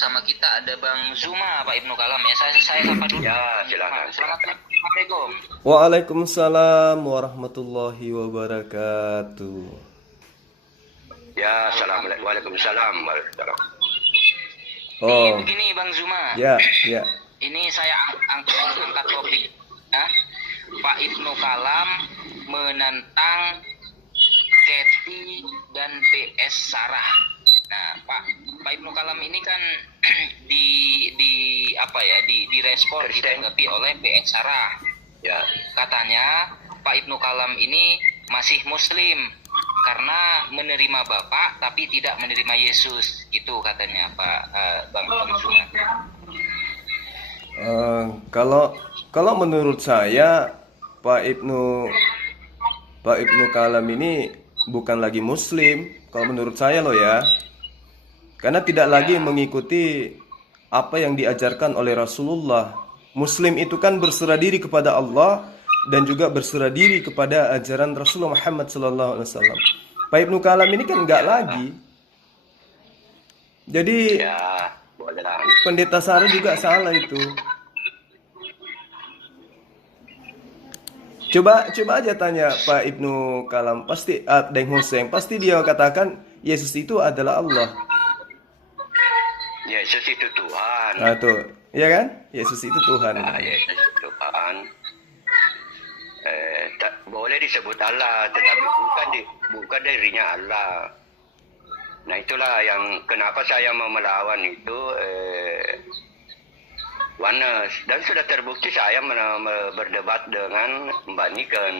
bersama kita ada Bang Zuma, Pak Ibnu Kalam ya. Saya sapa dulu. Ya, silakan. Assalamualaikum. Waalaikumsalam warahmatullahi wabarakatuh. Ya, assalamualaikum. Waalaikumsalam warahmatullahi. Oh, Begini Bang Zuma. ya, ya. Ini saya angkat topik ya. Pak Ibnu Kalam menantang Keti dan PS Sarah. Nah, Pak Ibnu Kalam ini kan direspon ditanggapi oleh PS Sarah. Ya. Katanya Pak Ibnu Kalam ini masih Muslim karena menerima Bapak tapi tidak menerima Yesus, gitu katanya Pak Bang Zuma. Kalau menurut saya Pak Ibnu Kalam ini bukan lagi Muslim. Kalau menurut saya loh ya, karena tidak lagi mengikuti apa yang diajarkan oleh Rasulullah. Muslim itu kan berserah diri kepada Allah dan juga berserah diri kepada ajaran Rasulullah Muhammad SAW. Pak Ibnu Kalam ini kan enggak lagi. Jadi Ya, boleh lah. Pendeta Sarah juga salah itu. Coba aja tanya Pak Ibnu Kalam, pasti Deng Hussein, pasti dia katakan Yesus itu adalah Allah. Yesus itu Tuhan. Nah tuh, ya kan? Yesus itu Tuhan. Yesus itu Tuhan. Boleh disebut Allah, tetapi bukan dirinya Allah. Nah, itulah yang kenapa saya mau melawan itu oneness. Dan sudah terbukti saya berdebat dengan Mbak Niken.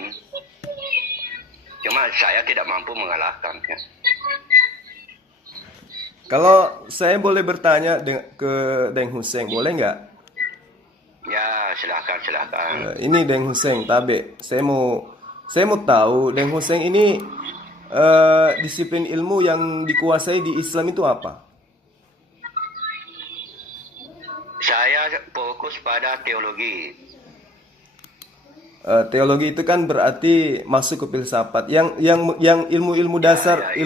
Cuma saya tidak mampu mengalahkannya. Kalau saya boleh bertanya ke Deng Hussein, boleh nggak? Ya, silakan. Ini Deng Hussein Tabe. Saya mau tahu Deng Hussein ini disiplin ilmu yang dikuasai di Islam itu apa? Saya fokus pada teologi. Teologi itu kan berarti masuk ke filsafat. Yang ilmu-ilmu dasar, Ya,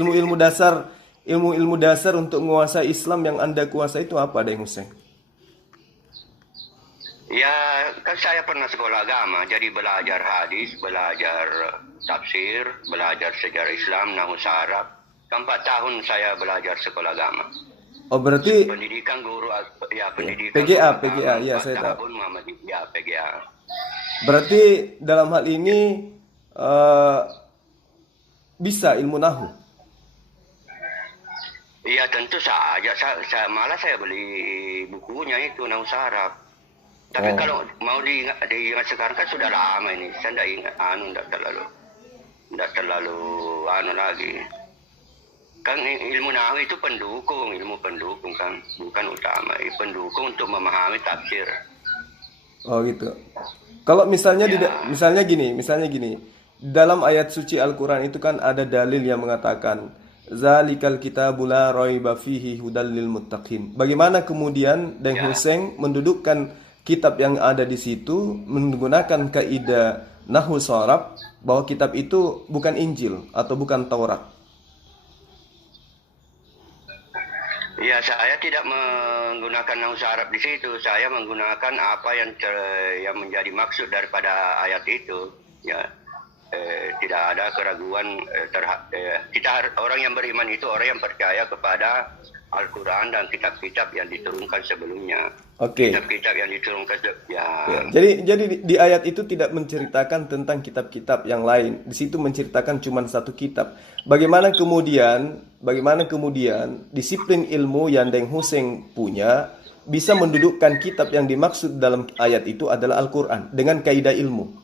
ilmu-ilmu dasar untuk menguasai Islam yang Anda kuasai itu apa, Deng Hussein? Ya, kan saya pernah sekolah agama, jadi belajar hadis, belajar tafsir, belajar sejarah Islam, nahwu Arab. 4 tahun saya belajar sekolah agama. Oh, berarti Pendidikan guru, pendidikan PGA, guru PGA, agama, ya 4 saya tahu. tahun Muhammadiyah, PGA. Berarti dalam hal ini bisa ilmu nahu. Iya, tentu saja. Malah saya beli bukunya itu, nahwu Arab. Tapi Oh. kalau mau diingat sekarang kan sudah lama ini. Saya tidak ingat, tidak terlalu lagi. Kan ilmu nahwu itu ilmu pendukung kan, bukan utama. Pendukung untuk memahami tafsir. Oh gitu. Kalau misalnya misalnya gini, dalam ayat suci Al-Qur'an itu kan ada dalil yang mengatakan zalikal kitabul la raiba fihi hudal lil muttaqin. Bagaimana kemudian Deng Hussein mendudukkan kitab yang ada di situ menggunakan kaidah nahwu sharaf bahwa kitab itu bukan Injil atau bukan Taurat? Ya, saya tidak menggunakan nahwu Arab di situ. Saya menggunakan apa yang menjadi maksud daripada ayat itu. Ya, tidak ada keraguan. Orang yang beriman itu orang yang percaya kepada Al-Quran dan kitab-kitab yang diturunkan sebelumnya. Oke. Kitab-kitab yang diturunkan Ya, jadi di ayat itu tidak menceritakan tentang kitab-kitab yang lain. Di situ menceritakan cuma satu kitab. Bagaimana kemudian disiplin ilmu yang Deng Hussein punya bisa mendudukkan kitab yang dimaksud dalam ayat itu adalah Al-Quran dengan kaidah ilmu?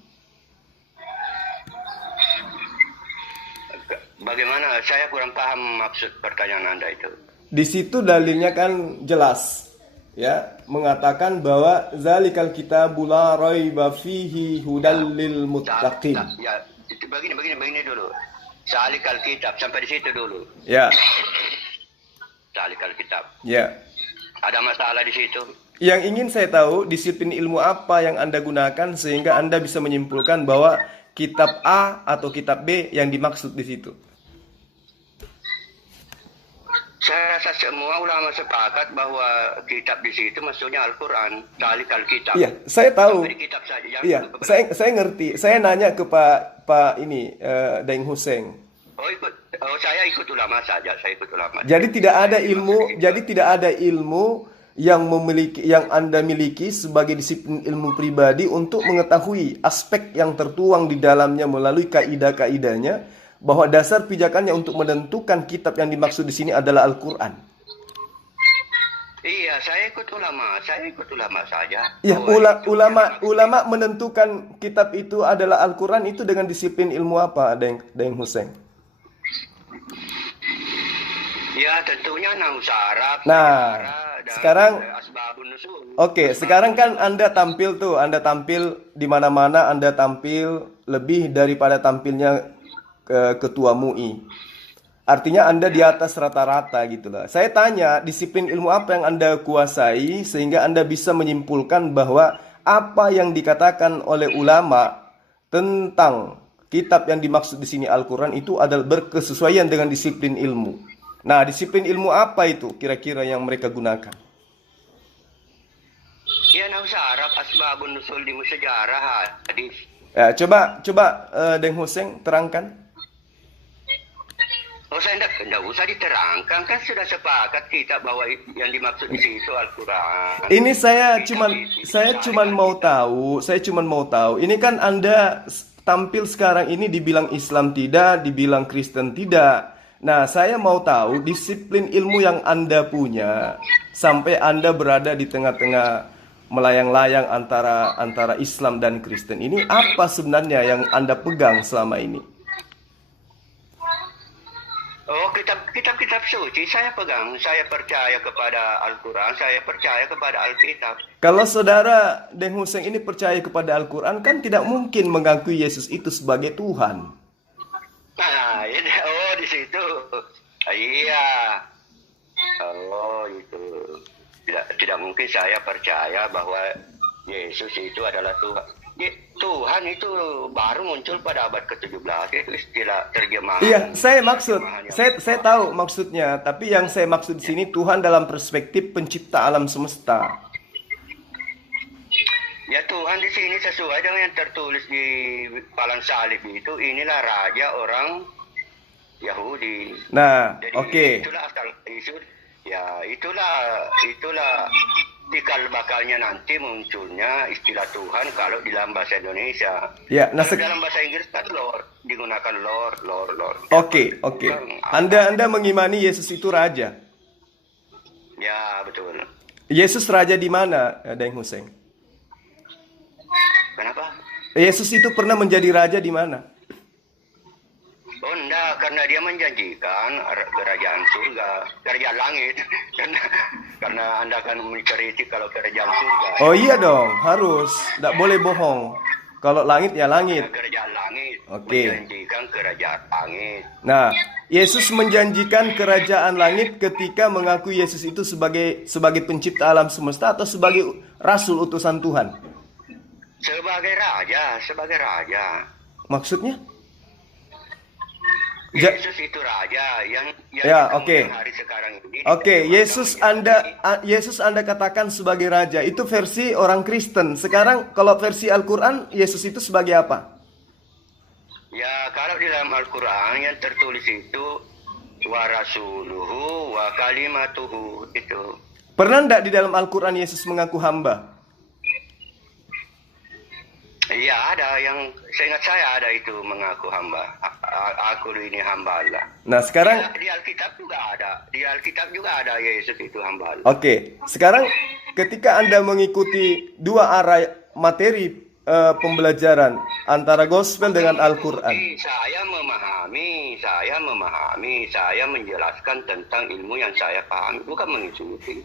Bagaimana? Saya kurang paham maksud pertanyaan Anda itu. Di situ dalilnya kan jelas, ya, mengatakan bahwa zalikal kitabul la raiba fihi hudal lil muttaqin. Ya, begini dulu. Zalikal kitab sampai di situ dulu. Ya. Zalikal kitab. Ya. Ada masalah di situ? Yang ingin saya tahu disiplin ilmu apa yang Anda gunakan sehingga Anda bisa menyimpulkan bahwa kitab A atau kitab B yang dimaksud di situ. Saya rasa semua ulama sepakat bahwa kitab di situ maksudnya Al-Quran, Zalikal Kitab. Iya, saya tahu. Sampai di kitab saja. Iya, saya ngerti. Saya nanya ke Pak ini Daeng Hussein. Saya ikut ulama saja, saya ikut ulama. Jadi tidak ada ilmu yang Anda miliki sebagai disiplin ilmu pribadi untuk mengetahui aspek yang tertuang di dalamnya melalui kaidah-kaidahnya, bahwa dasar pijakannya untuk menentukan kitab yang dimaksud di sini adalah Al-Quran. Iya, saya ikut ulama saja. Ya, ulama menentukan kitab itu adalah Al-Quran itu dengan disiplin ilmu apa, Daeng Hussein? Ya, tentunya nahwu Arab. Nah, sekarang asbabun nuzul. Oke, sekarang kan Anda tampil di mana-mana, Anda tampil lebih daripada tampilnya ketua MUI. Artinya Anda di atas rata-rata gitu lah. Saya tanya, disiplin ilmu apa yang Anda kuasai sehingga Anda bisa menyimpulkan bahwa apa yang dikatakan oleh ulama tentang kitab yang dimaksud di sini Al-Quran itu adalah berkesesuaian dengan disiplin ilmu. Nah, disiplin ilmu apa itu kira-kira yang mereka gunakan? Ya, nahwu Arab, asbabun nuzul di sejarah hadis. Ya, coba Daeng Hussein terangkan. Saya tidak usah diterangkan, kan sudah sepakat kita bahwa yang dimaksud di situ Al-Quran. Ini saya cuman mau tahu. Ini kan Anda tampil sekarang ini dibilang Islam tidak, dibilang Kristen tidak. Nah, saya mau tahu disiplin ilmu yang Anda punya sampai Anda berada di tengah-tengah melayang-layang antara Islam dan Kristen. Ini apa sebenarnya yang Anda pegang selama ini? Oh, kitab suci saya pegang. Saya percaya kepada Al-Quran, saya percaya kepada Alkitab. Kalau saudara Daeng Hussein ini percaya kepada Al-Quran, kan tidak mungkin mengakui Yesus itu sebagai Tuhan. Nah, di situ. Iya. Oh, itu. Tidak mungkin saya percaya bahwa Yesus itu adalah Tuhan. Tuhan itu baru muncul pada abad ke-17, itu istilah terjemahan. Iya, saya tahu maksudnya, tapi yang saya maksud di sini Tuhan dalam perspektif pencipta alam semesta. Ya, Tuhan di sini sesuai dengan yang tertulis di palang salib itu, inilah raja orang Yahudi. Nah, oke. Itulah asal isu. Ya, itulah cikal bakalnya nanti munculnya istilah Tuhan kalau di dalam bahasa Indonesia. Ya, dalam bahasa Inggris kan Lord, digunakan Lord. Oke. Anda mengimani Yesus itu raja? Ya, betul. Yesus raja di mana, Daeng Hussein? Kenapa? Yesus itu pernah menjadi raja di mana? Oh, enggak, karena dia menjanjikan kerajaan surga, kerajaan langit. karena Anda akan mengkritik kalau kerajaan surga. Oh iya dong, harus. Tidak boleh bohong. Kalau langit ya langit. Kerajaan langit. Oke. Menjanjikan kerajaan langit. Nah, Yesus menjanjikan kerajaan langit ketika mengaku Yesus itu sebagai pencipta alam semesta atau sebagai rasul utusan Tuhan? Sebagai raja. Maksudnya? Yesus itu raja yang hari sekarang ini. Oke, Yesus Anda katakan sebagai raja. Itu versi orang Kristen. Sekarang kalau versi Al-Quran, Yesus itu sebagai apa? Ya, kalau di dalam Al-Quran yang tertulis itu wa rasuluhu wa kalimatuhu itu. Pernah enggak di dalam Al-Quran Yesus mengaku hamba? Iya, ada yang seingat saya ada itu mengaku hamba. Aku ini hamba Allah. Nah, sekarang di Alkitab juga ada. Di Alkitab juga ada Yesus itu hamba Allah. Oke, sekarang ketika Anda mengikuti dua arah materi pembelajaran antara gospel dengan Al-Quran. Saya memahami, saya menjelaskan tentang ilmu yang saya pahami, bukan mengikuti.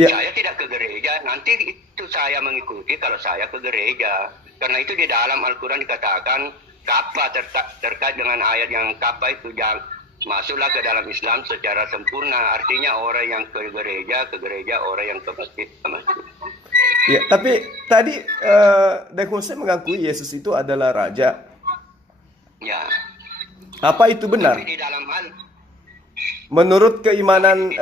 Ya. Saya tidak ke gereja, nanti itu saya mengikuti kalau saya ke gereja. Karena itu di dalam Al-Quran dikatakan kapa terkait dengan ayat yang kapa itu masuklah ke dalam Islam secara sempurna. Artinya orang yang ke gereja, orang yang ke masjid, ke masjid. Ya, tapi tadi Daeng Hussein mengakui Yesus itu adalah raja. Ya. Apa itu benar? Tapi di dalam hal Menurut keimanan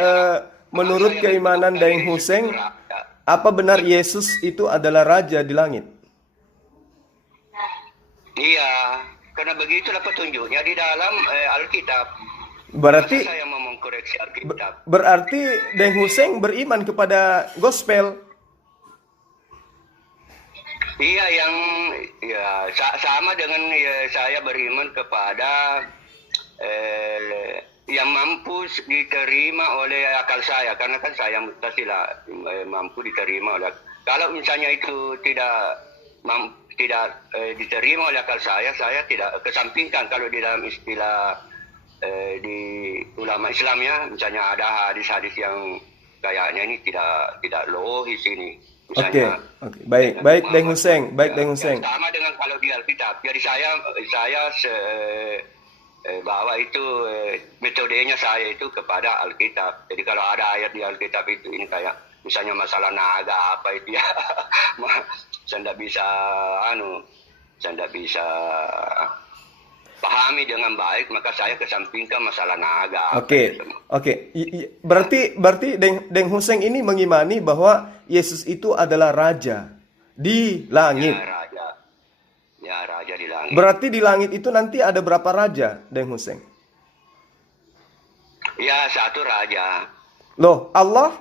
Daeng Huseng, apa benar Yesus itu adalah raja di langit? Iya, karena begitulah petunjuknya di dalam Alkitab. Berarti Masa saya mau mengkoreksi Alkitab? berarti Daeng Huseng beriman kepada gospel. Iya, sama dengan saya beriman kepada yang mampu diterima oleh akal saya, karena kan saya mutazilah, mampu diterima oleh. Kalau misalnya itu tidak diterima oleh akal saya tidak kesampingkan. Kalau di dalam istilah di ulama Islam ya, misalnya ada hadis-hadis yang kayaknya ini tidak logis ini. Oke. Misalnya, Baik Daeng Huseng, sama dengan kalau di Alkitab. Jadi saya bahwa itu metodenya saya itu kepada Alkitab. Jadi kalau ada ayat di Alkitab itu ini kayak misalnya masalah naga apa itu ya, saya tidak bisa pahami dengan baik, maka saya kesampingkan masalah naga. Oke. Berarti Daeng Huseng ini mengimani bahwa Yesus itu adalah raja di langit. Ya, raja di langit. Berarti di langit itu nanti ada berapa raja, Daeng Huseng? Ya, satu raja. Loh, Allah?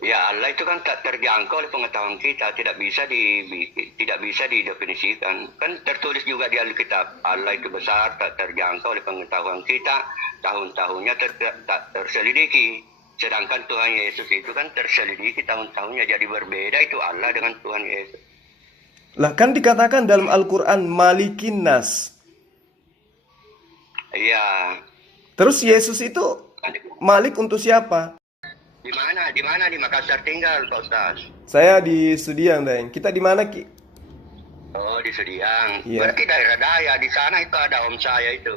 Ya, Allah itu kan tak terjangkau oleh pengetahuan kita, tidak bisa didefinisikan. Kan tertulis juga di Alkitab, Allah itu besar, tak terjangkau oleh pengetahuan kita, tahun-tahunnya tak terselidiki. Sedangkan Tuhan Yesus itu kan terselidiki tahun-tahunnya, jadi berbeda itu Allah dengan Tuhan Yesus. Lah kan dikatakan dalam Al-Quran Malikin Nas. Iya. Terus Yesus itu Malik untuk siapa? Di mana? Di Makassar tinggal, Pak Ustaz? Saya di Sudiang, Daeng. Kita di mana, Ki? Oh, di Sudiang. Iya. Berarti daerah Daya. Di sana itu ada om saya itu.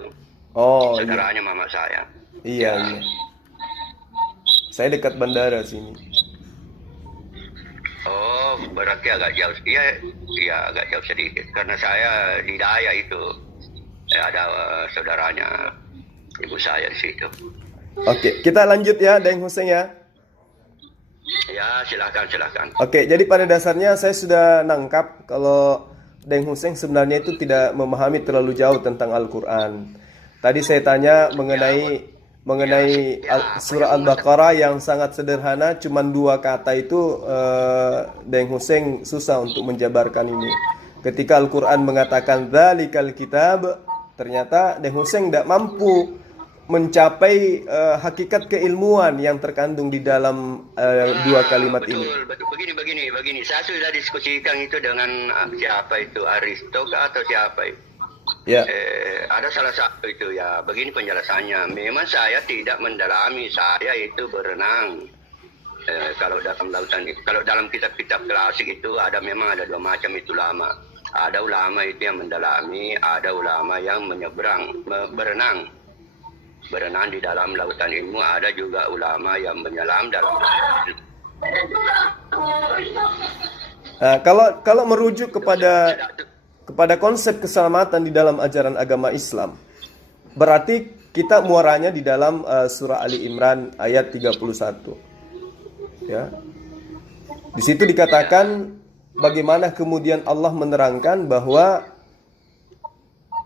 Oh, iya. Saudaranya mama saya. Iya. Saya dekat bandara sini. Oh, berarti agak jauh. Iya, agak jauh sedikit. Karena saya di Daya itu ada saudaranya ibu saya di situ. Oke, kita lanjut ya, Daeng Huseng ya. Ya, silakan. Oke, jadi pada dasarnya saya sudah nangkap kalau Daeng Huseng sebenarnya itu tidak memahami terlalu jauh tentang Al-Quran. Tadi saya tanya mengenai surah Al-Baqarah yang sangat sederhana, cuma 2 kata itu Daeng Huseng susah untuk menjabarkan ini. Ketika Al-Quran mengatakan dzalikal kitab, ternyata Daeng Huseng tidak mampu mencapai hakikat keilmuan yang terkandung di dalam 2 kalimat betul, ini. Betul. Begini. Saya sudah diskusikan itu dengan siapa itu, Aristo atau siapa itu. Ya. Ada salah satu itu ya. Begini penjelasannya. Memang saya tidak mendalami, saya itu berenang. Kalau dalam lautan itu, kalau dalam kitab-kitab klasik itu memang ada 2 macam itu ulama. Ada ulama itu yang mendalami, ada ulama yang berenang di dalam lautan ilmu, ada juga ulama yang menyelam dalam lautan ilmu. Nah, kalau merujuk kepada konsep keselamatan di dalam ajaran agama Islam, berarti kita muaranya di dalam surah Ali Imran ayat 31. Ya. Di situ dikatakan bagaimana kemudian Allah menerangkan bahwa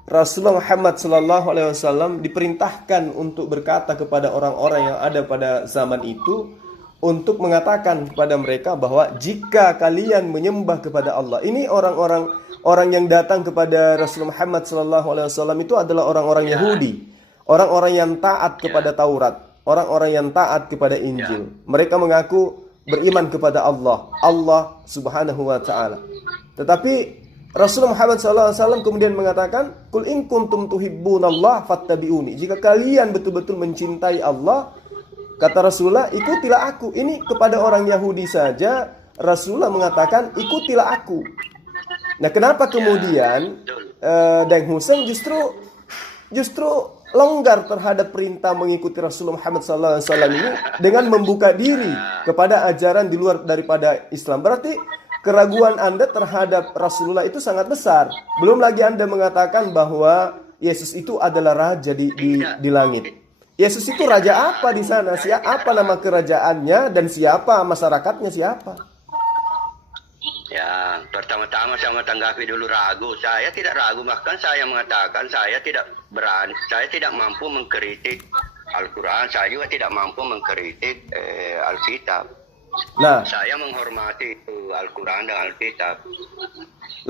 Rasulullah Muhammad SAW diperintahkan untuk berkata kepada orang-orang yang ada pada zaman itu untuk mengatakan kepada mereka bahwa jika kalian menyembah kepada Allah, ini orang yang datang kepada Rasulullah Muhammad SAW itu adalah orang-orang Yahudi, orang-orang yang taat kepada Taurat, orang-orang yang taat kepada Injil. Mereka mengaku beriman kepada Allah Subhanahu wa taala. Tetapi Rasulullah Muhammad SAW kemudian mengatakan, "Qul in kuntum tuhibbunallah fattabi'uni." Jika kalian betul-betul mencintai Allah, kata Rasulullah, ikutilah aku. Ini kepada orang Yahudi saja Rasulullah mengatakan, ikutilah aku. Nah, kenapa kemudian Daeng Huseng justru longgar terhadap perintah mengikuti Rasulullah Muhammad SAW ini dengan membuka diri kepada ajaran di luar daripada Islam? Berarti keraguan Anda terhadap Rasulullah itu sangat besar. Belum lagi Anda mengatakan bahwa Yesus itu adalah raja Tidak. di langit. Yesus itu raja apa di sana? Apa nama kerajaannya dan siapa masyarakatnya siapa? Ya, pertama-tama saya mau tanggapi dulu ragu. Saya tidak ragu, bahkan saya mengatakan saya tidak berani, saya tidak mampu mengkritik Al-Quran, saya juga tidak mampu mengkritik Alkitab. Nah, Saya menghormati itu Al-Quran dan Alkitab.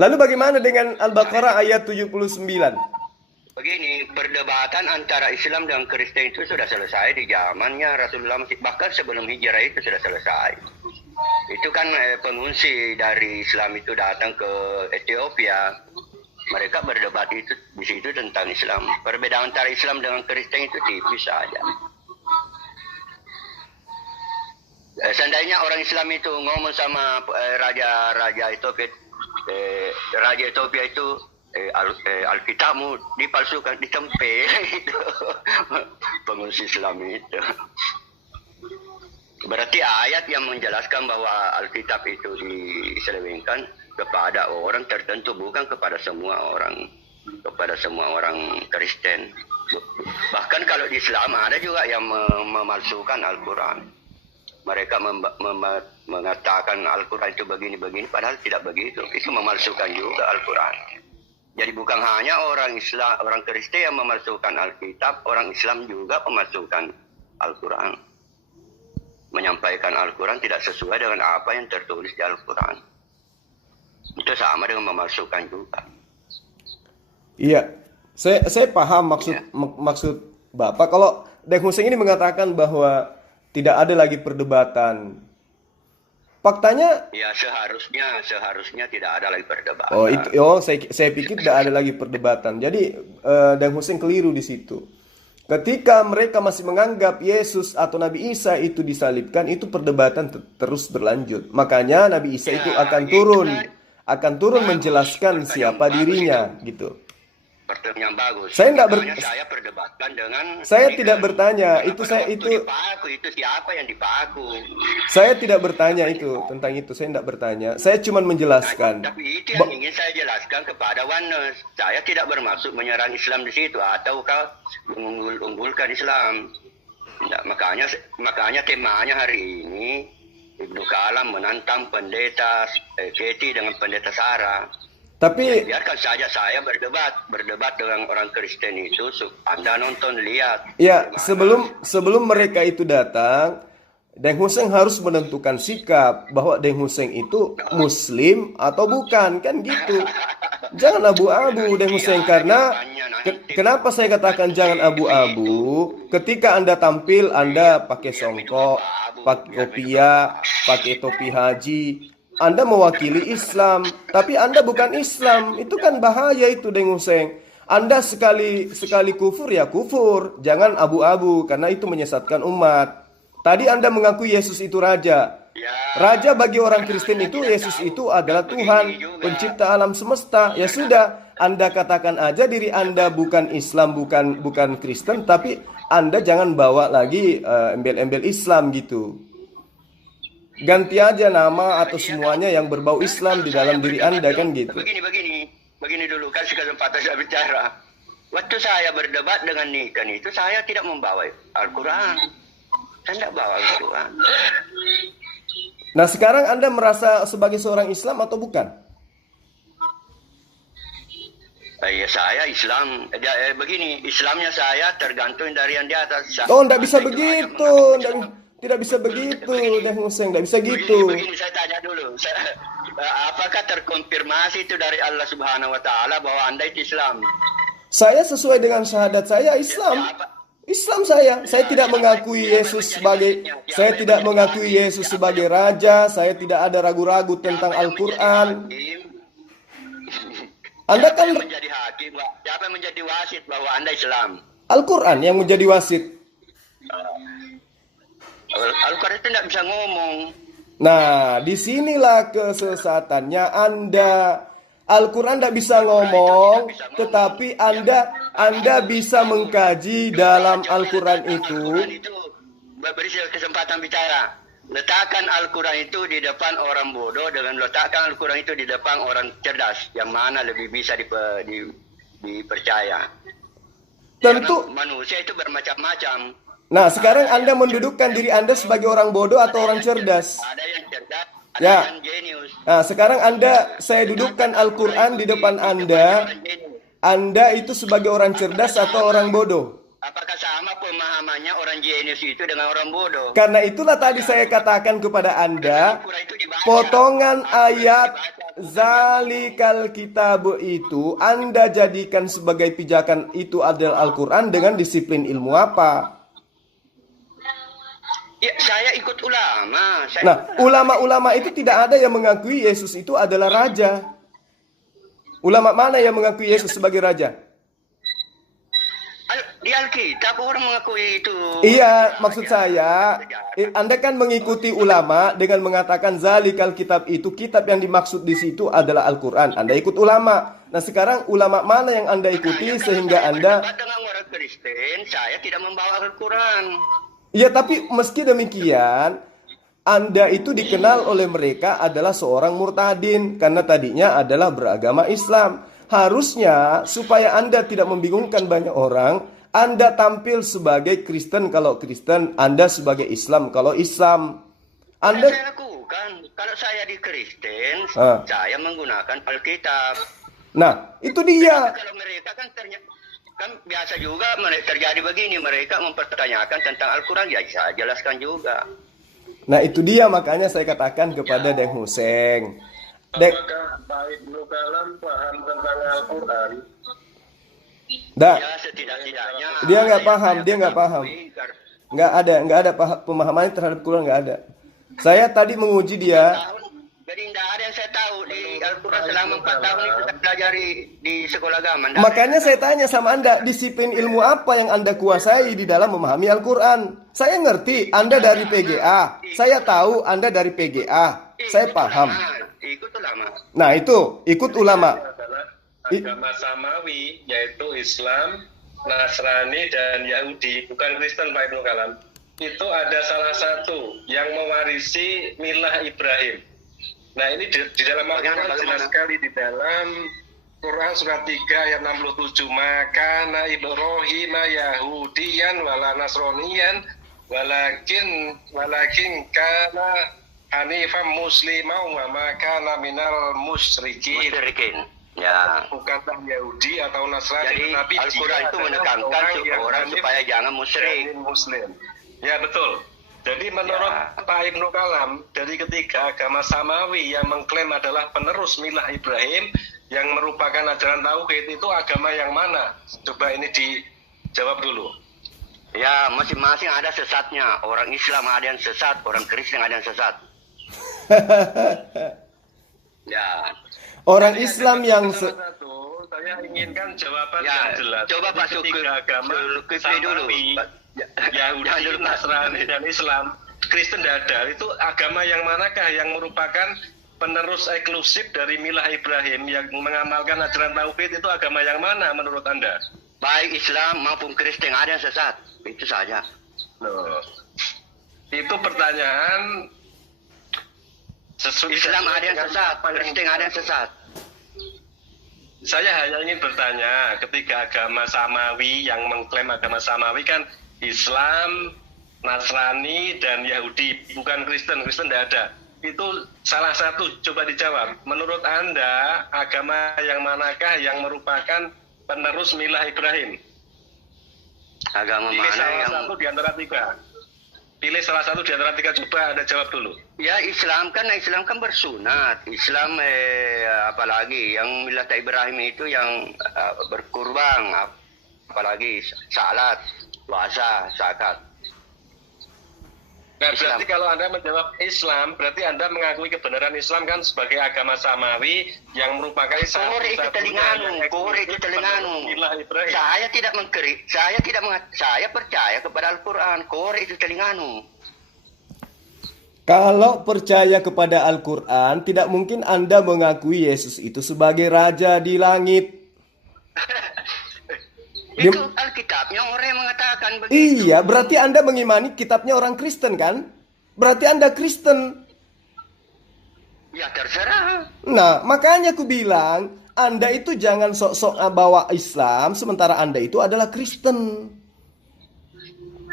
lalu bagaimana dengan Al-Baqarah ayat 79? Begini, perdebatan antara Islam dan Kristen itu sudah selesai di zamannya Rasulullah, bahkan sebelum hijrah itu sudah selesai. Itu kan pengungsi dari Islam itu datang ke Ethiopia. Mereka berdebat itu di situ tentang Islam. Perbedaan antara Islam dengan Kristen itu tipis saja. Seandainya orang Islam itu ngomong sama raja Ethiopia, raja Ethiopia itu Alkitabmu dipalsukan, ditempel itu pengungsi Islam itu. Berarti ayat yang menjelaskan bahwa Alkitab itu diselewengkan kepada orang tertentu, bukan kepada semua orang Kristen. Bahkan kalau di Islam ada juga yang memalsukan Al-Quran. Mereka mengatakan Al-Quran itu begini-begini, padahal tidak begitu. Itu memalsukan juga Al-Quran. Jadi bukan hanya orang Islam, orang Kristen yang memalsukan Alkitab, orang Islam juga memalsukan Al-Quran. Menyampaikan Al-Quran tidak sesuai dengan apa yang tertulis di Al-Quran. Itu sama dengan memalsukan juga. Iya, saya paham maksud Bapak. Kalau Deng Hussein ini mengatakan bahwa tidak ada lagi perdebatan. Faktanya, Ya seharusnya tidak ada lagi perdebatan. saya pikir tidak ada lagi perdebatan. Jadi Deng Hussein keliru di situ. Ketika mereka masih menganggap Yesus atau Nabi Isa itu disalibkan, itu perdebatan terus berlanjut. Makanya Nabi Isa itu akan turun menjelaskan siapa dirinya, gitu. Pertanyaan bagus. Saya tidak saya perdebatkan dengan. Saya tidak bertanya itu dipaku itu siapa yang dipaku. Saya tidak bertanya itu tentang itu. Saya tidak bertanya. Saya cuma menjelaskan. Tapi itu yang ingin saya jelaskan kepada Oneness. Saya tidak bermaksud menyerang Islam di situ atau kau mengunggulkan Islam. Nah, makanya temanya hari ini Ibnu Kalam menantang pendeta Keti dengan pendeta Sarah. Tapi Biarkan saja saya berdebat dengan orang Kristen itu. Anda nonton, lihat. ya, sebelum mereka itu datang, Deng Hussein harus menentukan sikap bahwa Deng Hussein itu Muslim atau bukan, kan gitu. Jangan abu-abu Deng Hussein, karena kenapa saya katakan jangan abu-abu? Ketika Anda tampil, Anda pakai songkok, pakai kopiah, pakai topi haji. Anda mewakili Islam, tapi Anda bukan Islam. Itu kan bahaya itu, Deng Hussein. Anda sekali kufur ya kufur, jangan abu-abu karena itu menyesatkan umat. Tadi Anda mengaku Yesus itu raja. Raja bagi orang Kristen itu Yesus itu adalah Tuhan, pencipta alam semesta. Ya sudah, Anda katakan aja diri Anda bukan Islam, bukan Kristen, tapi Anda jangan bawa lagi embel-embel Islam gitu. Ganti aja nama atau semuanya yang berbau Islam di dalam diri Anda, kan gitu. Begini dulu, kasih kesempatan saya bicara. Waktu saya berdebat dengan Niken itu saya tidak membawa Al-Quran. Saya tidak bawa Al-Quran. Nah, sekarang Anda merasa sebagai seorang Islam atau bukan? Ya, saya Islam. Begini, Islamnya saya tergantung dari yang di atas. Oh, tidak bisa begitu. Tidak bisa begitu, Deng Hussein. Tidak bisa gitu. Begini, saya tanya dulu. Apakah terkonfirmasi itu dari Allah Subhanahu Wa Taala bahwa Anda itu Islam? Saya sesuai dengan syahadat saya Islam. Islam saya. Saya tidak mengakui Yesus sebagai. Saya tidak mengakui Yesus sebagai raja. Saya tidak ada ragu-ragu tentang Al-Quran. Anda kan menjadi hakim, siapa yang menjadi wasit bahwa Anda Islam? Al-Quran yang menjadi wasit. Al-Quran itu tidak bisa ngomong. Nah, disinilah kesesatannya Anda. Al-Quran tidak bisa ngomong, tetapi Anda bisa mengkaji dalam Al-Quran itu. Beri kesempatan bicara. Letakkan Al-Quran itu di depan orang bodoh dengan letakkan Al-Quran itu di depan orang cerdas. Yang mana lebih bisa dipercaya? Tentu. Karena manusia itu bermacam-macam. Nah, sekarang Anda mendudukkan diri Anda sebagai orang bodoh atau orang cerdas. Ada yang cerdas, ada Ya. yang jenius. Nah, sekarang saya dudukkan Al-Quran di depan Anda. Orang jenius. Anda itu sebagai orang cerdas atau orang bodoh? Apakah sama pemahamannya orang jenius itu dengan orang bodoh? Karena itulah tadi saya katakan kepada Anda, Al-Quran itu dibaca. potongan ayat zalikal kitab itu Anda jadikan sebagai pijakan itu adalah Al-Quran dengan disiplin ilmu apa? Ya, saya ikut ulama. Nah, ulama-ulama itu tidak ada yang mengakui Yesus itu adalah raja. Ulama mana yang mengakui Yesus sebagai raja? Di Alkitab orang mengakui itu. Iya, maksud saya, Anda kan mengikuti ulama dengan mengatakan zalikal kitab itu, kitab yang dimaksud di situ adalah Al-Quran. Anda ikut ulama. Nah, sekarang ulama mana yang Anda ikuti sehingga Anda... Dengan orang Kristen, saya tidak membawa Al-Quran. Ya, tapi meski demikian, Anda itu dikenal oleh mereka adalah seorang murtadin karena tadinya adalah beragama Islam. Harusnya supaya Anda tidak membingungkan banyak orang, Anda tampil sebagai Kristen kalau Kristen, Anda sebagai Islam kalau Islam. Anda Saya lakukan. Kalau saya di Kristen, Ah. saya menggunakan Alkitab. Nah, itu dia. Kalau mereka kan kan biasa juga terjadi begini, mereka mempertanyakan tentang Al-Quran, ya saya jelaskan juga. Nah, itu dia makanya saya katakan kepada Deng Huseng. Deng, Apakah Pak Ibnu Kalam paham tentang Al-Quran? Ya setidak-tidaknya. Dia nggak ada yang paham, saya dia nggak paham. ketahui. nggak ada pemahamannya terhadap Quran, nggak ada. Saya tadi menguji dia. Jadi tidak ada yang saya tahu di Al-Quran selama 4 tahun itu saya pelajari di sekolah agama. Nggak Makanya saya tanya sama Anda, disiplin ilmu apa yang Anda kuasai di dalam memahami Al-Quran? Saya ngerti Anda dari PGA. Saya tahu Anda dari PGA. Saya paham. Ikut ulama. Nah, itu ikut ulama. Adalah agama Samawi, yaitu Islam, Nasrani, dan Yahudi, bukan Kristen Pak Ibnu Kalam. Itu ada salah satu yang mewarisi milah Ibrahim. Nah, ini di dalam Al-Quran jelas sekali, di dalam Quran surat 3 ayat 67, maka na Ibrahim Yahudiyan wala Nasroniyan walakin kana hanifan muslimah wa ma kana minal musyrikin. Musyrikin. Ya. Bukanlah Yahudi atau Nasrani, Jadi tetapi Al-Quran dia itu adalah menekankan yang orang hanif supaya jangan musyrik. dan Muslim. Ya, betul. Jadi menurut Pak Ibnu Kalam, dari ketiga agama Samawi yang mengklaim adalah penerus milah Ibrahim yang merupakan ajaran tauhid, itu agama yang mana? Coba ini dijawab dulu. Ya, masing-masing ada sesatnya. Orang Islam ada yang sesat, orang Kristen ada yang sesat. Ya. Orang Jadi Islam ada yang salah satu, saya inginkan jawaban Ya, yang jelas. coba Jadi masuk ketiga agama ke dulu. Samawi, Jangan Yahudi, dulu, Pak. Nasrani, dan Islam, Kristen tidak ada. Itu agama yang manakah yang merupakan penerus eksklusif dari milah Ibrahim yang mengamalkan ajaran tauhid? Itu agama yang mana menurut Anda? Baik Islam maupun Kristen ada yang sesat. Itu saja. Loh. Itu pertanyaan sesuai Islam ada yang dengan sesat, apa yang Kristen ada yang sesat. Saya hanya ingin bertanya, ketiga agama Samawi yang mengklaim agama Samawi kan Islam, Nasrani, dan Yahudi, bukan Kristen. Kristen tidak ada. Itu salah satu, coba dijawab. Menurut Anda, agama yang manakah yang merupakan penerus milah Ibrahim? Agama Pilih mana salah yang... satu di antara tiga. Pilih salah satu di antara tiga, coba Anda jawab dulu. Ya Islam kan bersunat. Islam apalagi yang milah Ibrahim itu yang berkurban, apalagi salat, puasa, zakat. Nah, Islam. berarti kalau Anda menjawab Islam, berarti Anda mengakui kebenaran Islam kan sebagai agama Samawi yang merupakan Kore itu telingamu, kore itu telingamu. milah Ibrahim. Saya tidak mengkritik, saya percaya kepada Al-Quran. Kore itu telingamu. Kalau percaya kepada Al-Quran, tidak mungkin Anda mengakui Yesus itu sebagai raja di langit. Itu Alkitabnya orang yang mengatakan begitu. Iya, berarti Anda mengimani kitabnya orang Kristen kan? Berarti Anda Kristen. Ya terserah. Nah, makanya aku bilang, Anda itu jangan sok-sok bawa Islam sementara Anda itu adalah Kristen.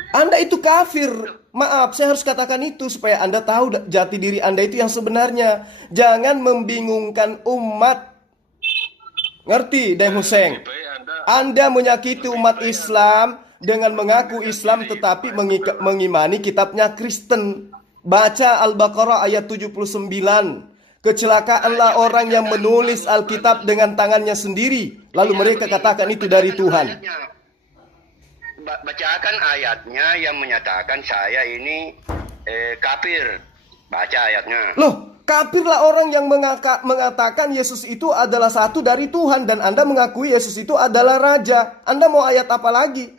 Anda itu kafir. Maaf, saya harus katakan itu supaya Anda tahu jati diri Anda itu yang sebenarnya. Jangan membingungkan umat. Ngerti, Deng Hussein? Anda menyakiti umat Islam dengan mengaku Islam tetapi mengimani kitabnya Kristen. Baca Al-Baqarah ayat 79. Kecelakanlah orang yang menulis Alkitab dengan tangannya sendiri, lalu mereka katakan itu dari Tuhan. Bacakan ayatnya yang menyatakan saya ini kafir. Baca ayatnya. Loh, kafirlah orang yang mengatakan Yesus itu adalah satu dari Tuhan dan Anda mengakui Yesus itu adalah Raja. Anda mau ayat apa lagi?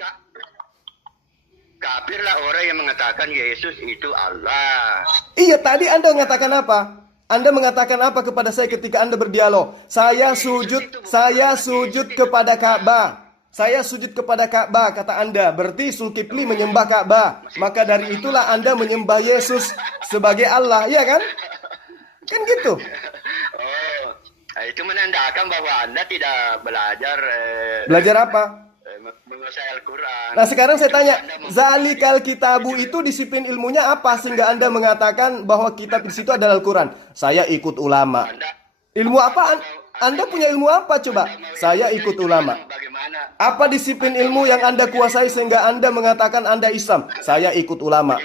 Kafirlah orang yang mengatakan Yesus itu Allah. Iya, tadi Anda mengatakan apa? Anda mengatakan apa kepada saya ketika Anda berdialog? Saya sujud kepada Ka'bah. Saya sujud kepada Ka'bah, kata Anda. Berarti Zulkifli menyembah Ka'bah. Maka dari itulah Anda menyembah Yesus sebagai Allah, iya kan? Kan gitu. Oh, itu menandakan bahwa Anda tidak belajar. Belajar apa? Menguasai Al-Quran. Nah sekarang saya tanya, Zalikal Kitabu itu disiplin ilmunya apa sehingga Anda mengatakan bahwa kitab di situ adalah Al-Quran? Saya ikut ulama. Ilmu apa? Anda punya ilmu apa coba? Saya ikut ulama. Apa disiplin ilmu yang Anda kuasai sehingga Anda mengatakan Anda Islam? Saya ikut ulama.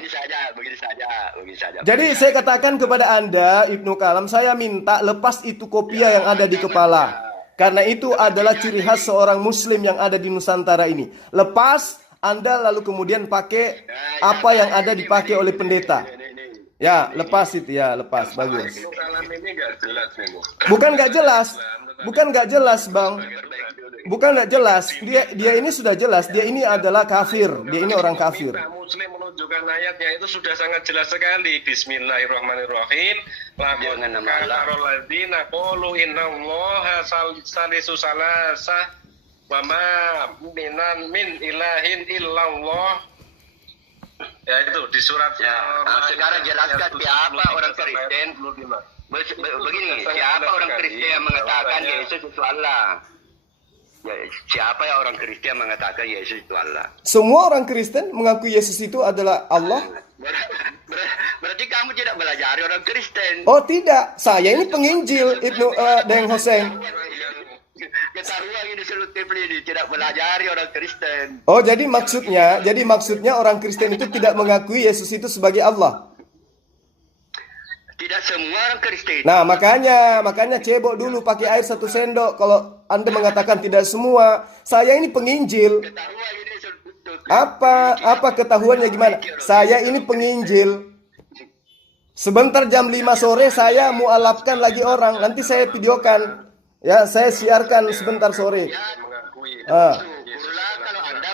Begini saja. Jadi saya katakan kepada Anda, Ibnu Kalam, saya minta lepas itu kopiah yang ada di kepala. Karena itu adalah ciri khas seorang Muslim yang ada di Nusantara ini. Lepas, Anda lalu kemudian pakai apa yang ada dipakai oleh pendeta. Ya, lepas itu ya, lepas. Bagus. Bukan nggak jelas, Bang. Bukan nggak jelas. Dia ini sudah jelas. Dia ini adalah kafir. Dia ini orang kafir. Muslim menunjukkan ayatnya itu sudah sangat jelas sekali. Bismillahirrahmanirrahim. Laqad kafara alladziina qalu innallaha salisu salasah wa ma min ilahin illallah. Ya itu di surat sekarang jelaskan siapa orang Kristen. Begini, siapa orang Kristen yang mengatakan Yesus itu Allah? Ya, siapa ya orang Kristen mengatakan Yesus itu Allah? Semua orang Kristen mengaku Yesus itu adalah Allah. Berarti kamu tidak belajar orang Kristen. Oh tidak, saya ini penginjil Ibnu Deng Hussein. Ketahuan ini Zulkifli ini tidak belajar orang Kristen. Oh jadi maksudnya orang Kristen itu tidak mengakui Yesus itu sebagai Allah. Tidak semua orang Kristen. Nah makanya cebok dulu pakai air 1 sendok kalau Anda mengatakan tidak semua. Saya ini penginjil. Ketahuan ini Zulkifli. Apa ketahuannya gimana? Saya ini penginjil. Sebentar jam 5 sore saya mualafkan lagi orang. Nanti saya videokan. Ya, saya siarkan sebentar sore. Syukurlah kalau Anda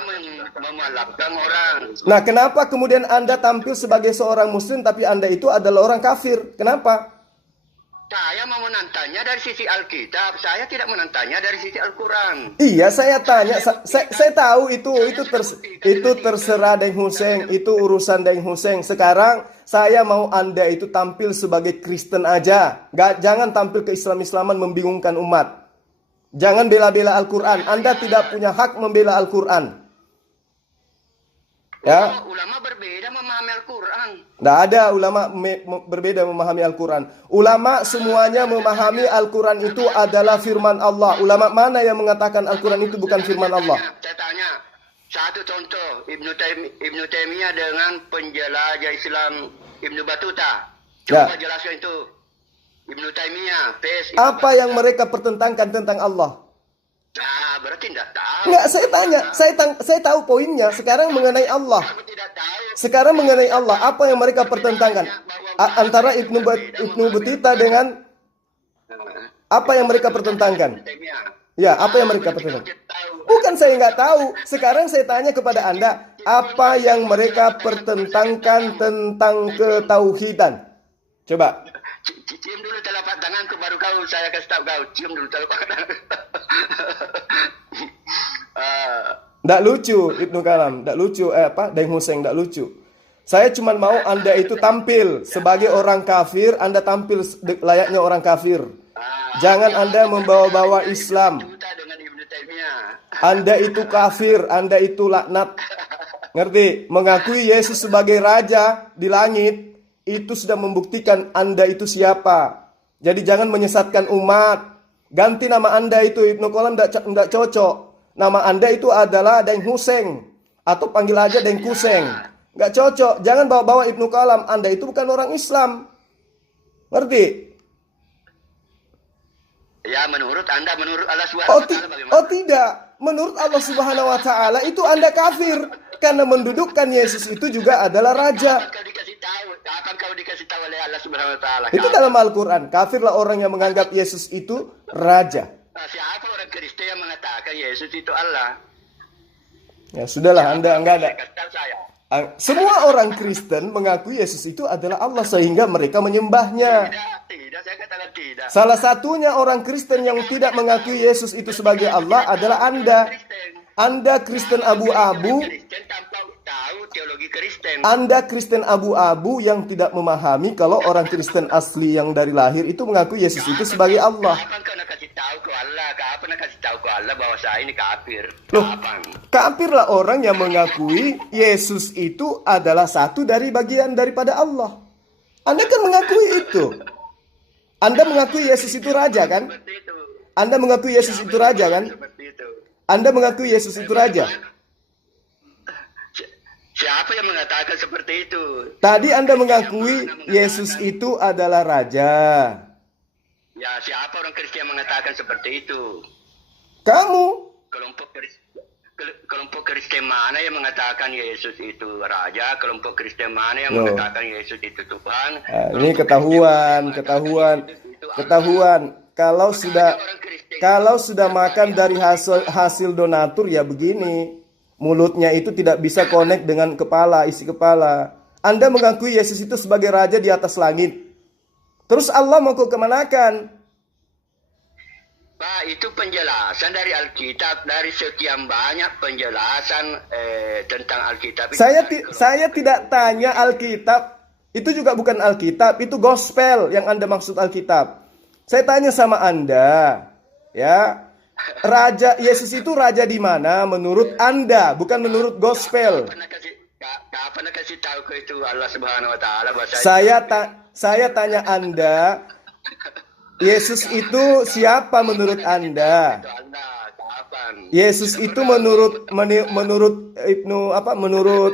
memualafkan orang. Nah, kenapa kemudian Anda tampil sebagai seorang Muslim tapi Anda itu adalah orang kafir? Kenapa? Saya mau menantanya dari sisi Alkitab. Saya tidak menantanya dari sisi Al-Quran. Iya, saya tanya. Saya tahu itu terserah Deng Hussein. Itu urusan Deng Hussein. Sekarang saya mau Anda itu tampil sebagai Kristen aja. Jangan tampil ke Islam-Islaman membingungkan umat. Jangan bela-bela Al-Quran. Anda tidak punya hak membela Al-Quran. Ya. Ulama berbeda memahami Al-Quran. Tidak ada ulama berbeda memahami Al-Quran. Ulama semuanya memahami Al-Quran itu adalah firman Allah. Ulama mana yang mengatakan Al-Quran itu bukan firman Allah? Saya tanya, satu contoh Ibnu Taimiyah dengan penjelajah Islam Ibnu Batuta. Coba jelaskan itu. Ibnu Taimiyah, apa yang mereka pertentangkan tentang Allah? Nah, berarti tidak tahu. Enggak, saya tanya. Saya tahu poinnya. Sekarang mengenai Allah. Sekarang mengenai Allah, apa yang mereka pertentangkan? Antara Ibnu Batuta dengan apa yang mereka pertentangkan? Ya, apa yang mereka pertentangkan? Bukan saya nggak tahu. Sekarang saya tanya kepada Anda, apa yang mereka pertentangkan tentang ketauhidan? Coba. Cium dulu telapak tanganku baru saya kasih tahu kau. Cium dulu telapak tangan. Nggak lucu Ibnu Kalam, nggak lucu Deng Hussein, nggak lucu. Saya cuma mau Anda itu tampil sebagai orang kafir, Anda tampil layaknya orang kafir. Jangan Anda membawa-bawa Islam. Juta dengan Ibnu Taimiyah. Anda itu kafir, Anda itu laknat. Ngerti? Mengakui Yesus sebagai raja di langit itu sudah membuktikan Anda itu siapa. Jadi jangan menyesatkan umat. Ganti nama Anda itu, Ibnu Qalam tidak cocok. Nama Anda itu adalah Deng Huseng atau panggil aja Deng Kuseng. Nggak cocok. Jangan bawa-bawa Ibnu Qalam. Anda itu bukan orang Islam. Ngerti? Ya, menurut Anda, menurut Allah Oh, SWT bagaimana? oh tidak. Menurut Allah Subhanahu wa taala itu Anda kafir karena mendudukkan Yesus itu juga adalah raja. Kapan kau dikasih tahu? Kapan kau dikasih tahu oleh Allah Subhanahu wa taala? Itu dalam Al-Qur'an. Kafirlah orang yang menganggap Yesus itu raja. Nah, siapa orang Kristen yang mengatakan Yesus itu Allah? Ya sudahlah, Anda enggak ada. Kasih tahu saya. Semua orang Kristen mengakui Yesus itu adalah Allah sehingga mereka menyembahnya. Tidak, saya katakan tidak. Salah satunya orang Kristen yang tidak mengakui Yesus itu sebagai Allah adalah Anda. Anda Kristen abu-abu. Kristen tanpa tahu teologi Kristen. Anda Kristen abu-abu yang tidak memahami kalau orang Kristen asli yang dari lahir itu mengakui Yesus itu sebagai Allah. Kapan kau nak kasih tahu ke Allah? Kapan nak kasih tahu ke Allah bahwa saya ini kafir? Loh, Kapan? kafirlah orang yang mengakui Yesus itu adalah satu dari bagian daripada Allah. Anda kan mengakui itu. Anda mengakui Yesus itu raja kan? Seperti itu. Anda mengakui Yesus itu raja kan? Seperti itu. Anda mengakui Yesus itu raja. Siapa yang mengatakan seperti itu? Tadi Anda mengakui Yesus itu adalah raja. Ya, siapa orang Kristen yang mengatakan seperti itu? Kamu. Kelompok Kristen mana yang mengatakan Yesus itu raja? Kelompok Kristen mana yang Loh. mengatakan Yesus itu Tuhan? Ini ketahuan. Kalau sudah makan dari hasil donatur ya begini. Mulutnya itu tidak bisa connect dengan kepala, isi kepala. Anda mengakui Yesus itu sebagai raja di atas langit. Terus Allah mau kau kemanakan? Pak, itu penjelasan dari Alkitab, dari sekian banyak penjelasan tentang Alkitab. Saya tidak tanya Alkitab. Itu juga bukan Alkitab, itu gospel yang Anda maksud Alkitab. Saya tanya sama Anda, ya. Raja Yesus itu raja di mana menurut Anda, bukan menurut gospel. Kapan nak kasih tahu ke itu Allah Subhanahu wa taala bahwa Saya tanya Anda, Yesus itu siapa menurut Anda? Kapan? Yesus itu menurut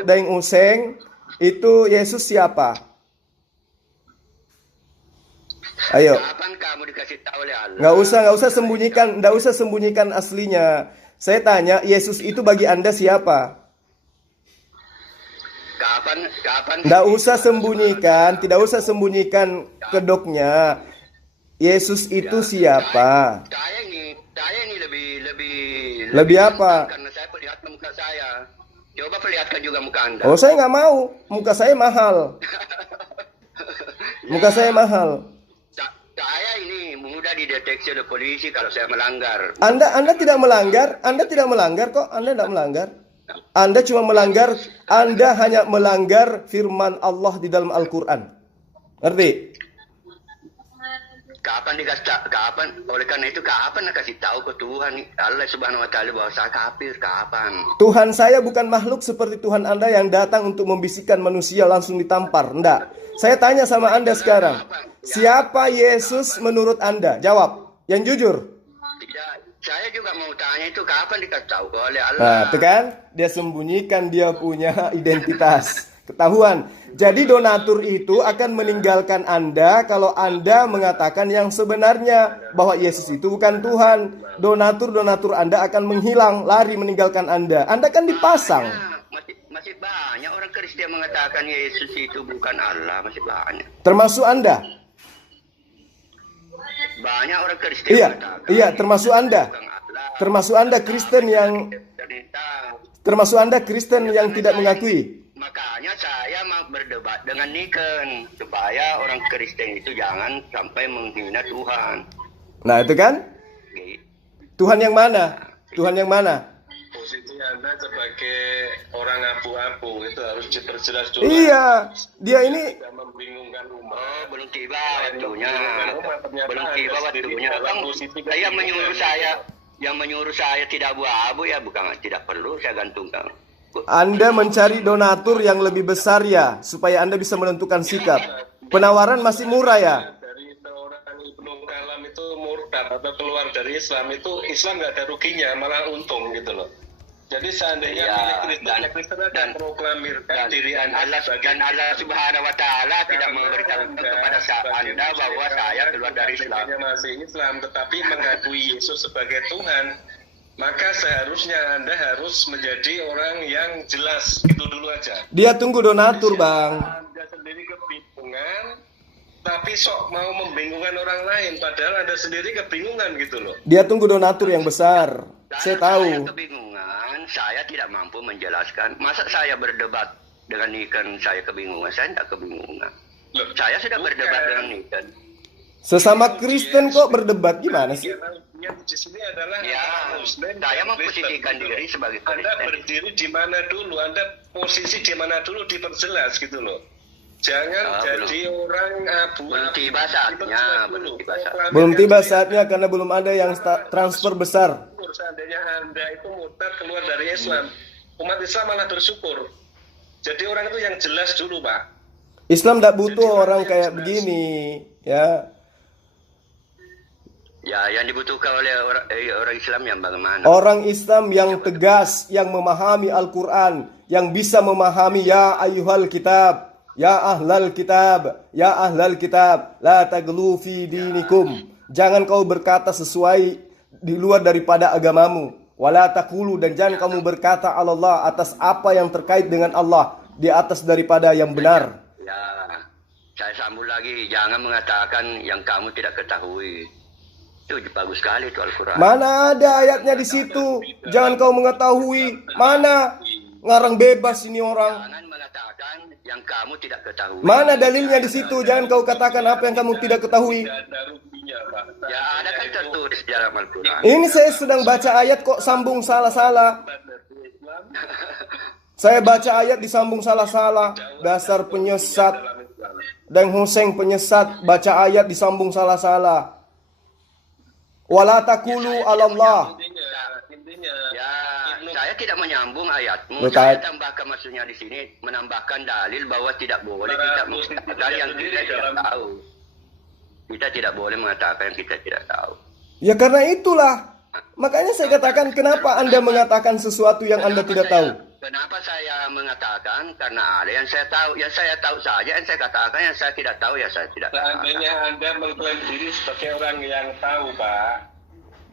Daeng Useng itu Yesus siapa? Ayo. Kapan kamu dikasih tahu oleh Allah? Nggak usah sembunyikan aslinya. Saya tanya, Yesus itu bagi Anda siapa? Kapan? Tidak usah sembunyikan kedoknya. Yesus itu siapa? Saya ini Lebih apa? Karena saya perlihatkan muka saya. Coba perlihatkan juga muka Anda. Oh, saya nggak mau. Muka saya mahal. Muka saya mahal. Saya ini mudah dideteksi oleh polisi kalau saya melanggar. Anda tidak melanggar. Anda tidak melanggar kok. Anda tidak melanggar. Anda cuma melanggar. Anda hanya melanggar firman Allah di dalam Al-Quran. Ngerti? Kapan dikasih tahu? Kapan? Oleh karena itu kapan nak kasih tahu ke Tuhan Allah Subhanahu wa taala bahwa saya kafir? Kapan? Tuhan saya bukan makhluk seperti Tuhan Anda yang datang untuk membisikkan manusia langsung ditampar. Enggak. Saya tanya sama Anda sekarang. Siapa Yesus menurut Anda? Jawab. Yang jujur. Tidak. Saya juga mau tanya itu kapan dikasih tahu oleh Allah? Nah, itu kan? Dia sembunyikan dia punya identitas. Ketahuan. Jadi donatur itu akan meninggalkan Anda kalau Anda mengatakan yang sebenarnya bahwa Yesus itu bukan Tuhan. Donatur Anda akan menghilang, lari meninggalkan Anda. Anda kan dipasang. Masih banyak orang Kristen mengatakan Yesus itu bukan Allah, masih banyak. Termasuk Anda. Banyak orang Kristen mengatakan. Iya, termasuk Anda. bukan Allah. Termasuk Anda Kristen yang tidak mengakui. Makanya saya mau berdebat dengan Niken supaya orang Kristen itu jangan sampai menghina Tuhan. Nah, itu kan? Tuhan yang mana? Tuhan yang mana? Posisi Posisi Anda sebagai orang abu-abu itu harus diperjelas dulu. Iya, dia ini Tidak membingungkan umat. Oh, belum tiba waktunya. Ternyata Belum Anda tiba sendiri waktunya. dalam Bang, posisi yang menyuruh saya tidak abu-abu ya bukan tidak perlu saya gantungkan. Anda mencari donatur yang lebih besar ya, supaya Anda bisa menentukan sikap. Penawaran masih murah ya. Dari seorang Ibnu Kalam itu murtad atau keluar dari Islam, itu Islam nggak ada ruginya, malah untung gitu loh. Jadi seandainya Ya, pilih Kristen, dan- ya Kristen akan dan- proklamirkan Dan diri Anda Allah sebagai Subhanahu wa taala tidak Karena memberitahukan Anda kepada sebagai Anda bahwa muslim, saya Anda keluar dari Islam. KTP-nya masih Islam, tetapi mengakui Yesus sebagai Tuhan, maka seharusnya Anda harus menjadi orang yang jelas. Itu dulu aja. Dia tunggu donatur, Bang. Anda sendiri kebingungan, tapi sok mau membingungkan orang lain, padahal Anda sendiri kebingungan gitu loh. Dia tunggu donatur yang besar. Saya Saya tahu. kebingungan, saya tidak mampu menjelaskan. Masa saya berdebat dengan Niken, saya kebingungan? Saya tidak kebingungan. Loh, Saya sudah bukan. berdebat dengan Niken. Sesama Kristen kok berdebat gimana sih? Yang di sini adalah Ya, Muslim saya dan memposisikan Kristen. diri sebagai Anda Kristen. berdiri di mana dulu, Anda posisi di mana dulu diperjelas gitu loh. Jangan jadi orang abu-abu. Belum tiba saatnya, Diperjelas dulu. belum tiba saatnya. Belum tiba saatnya karena belum ada yang transfer besar. Seandainya Anda itu murtad keluar dari Islam, umat Islam malah bersyukur. Jadi orang itu yang jelas dulu, Pak. Islam tidak butuh orang kayak begini, ya. Ya, yang dibutuhkan oleh orang Islam yang bagaimana? Orang Islam yang tegas, yang memahami Al-Quran, yang bisa memahami ya ayyuhal kitab, ya ahlal kitab, ya ahlal kitab, la taglu fi dinikum. Jangan kau berkata sesuai di luar daripada agamamu. Wala taqulu, dan jangan kamu berkata Allah atas apa yang terkait dengan Allah di atas daripada yang benar. Ya, saya sambung lagi. Jangan mengatakan yang kamu tidak ketahui. Itu bagus sekali itu Al-Quran. Mana ada ayatnya di situ? Jangan kau mengetahui. Mana? Ngarang bebas ini orang. Jangan mengatakan yang kamu tidak ketahui. Mana dalilnya di situ? Jangan kau katakan apa yang kamu tidak ketahui. Tidak ada ruginya, Pak. Ya, ada kan tertulis di dalam Al-Quran. Ini saya sedang baca ayat kok sambung salah-salah. Dari Islam Saya baca ayat disambung salah-salah. Dasar penyesat. dalam Islam. Dan Hussein penyesat. Baca ayat disambung salah-salah. Wala taqulu 'alallah. Intinya Ya, saya tidak menyambung ayatmu. Betul. Saya tambahkan maksudnya di sini menambahkan dalil bahwa tidak boleh kita mengatakan yang kita tidak tahu. Kita tidak boleh mengatakan yang kita tidak tahu. Ya karena itulah. Makanya saya katakan kenapa Anda mengatakan sesuatu yang Anda tidak tahu. Kenapa saya mengatakan? Karena ada yang saya tahu. Yang saya tahu saja yang saya katakan, yang saya tidak tahu ya saya tidak katakan. seandainya Anda mengklaim diri sebagai orang yang tahu, Pak,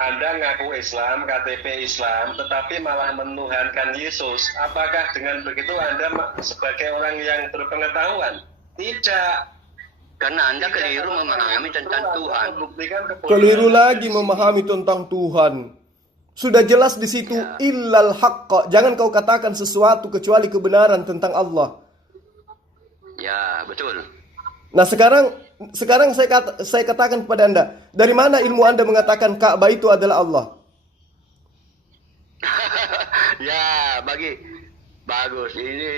Anda ngaku Islam, KTP Islam, tetapi malah menuhankan Yesus. Apakah dengan begitu Anda sebagai orang yang berpengetahuan? Tidak. Karena Anda keliru memahami tentang Tuhan. Keliru lagi memahami tentang Tuhan. Sudah jelas di situ illal haqqa. Jangan kau katakan sesuatu kecuali kebenaran tentang Allah. Ya, betul. Nah, sekarang saya katakan kepada Anda, dari mana ilmu Anda mengatakan Ka'bah itu adalah Allah? Ya, bagus. Ini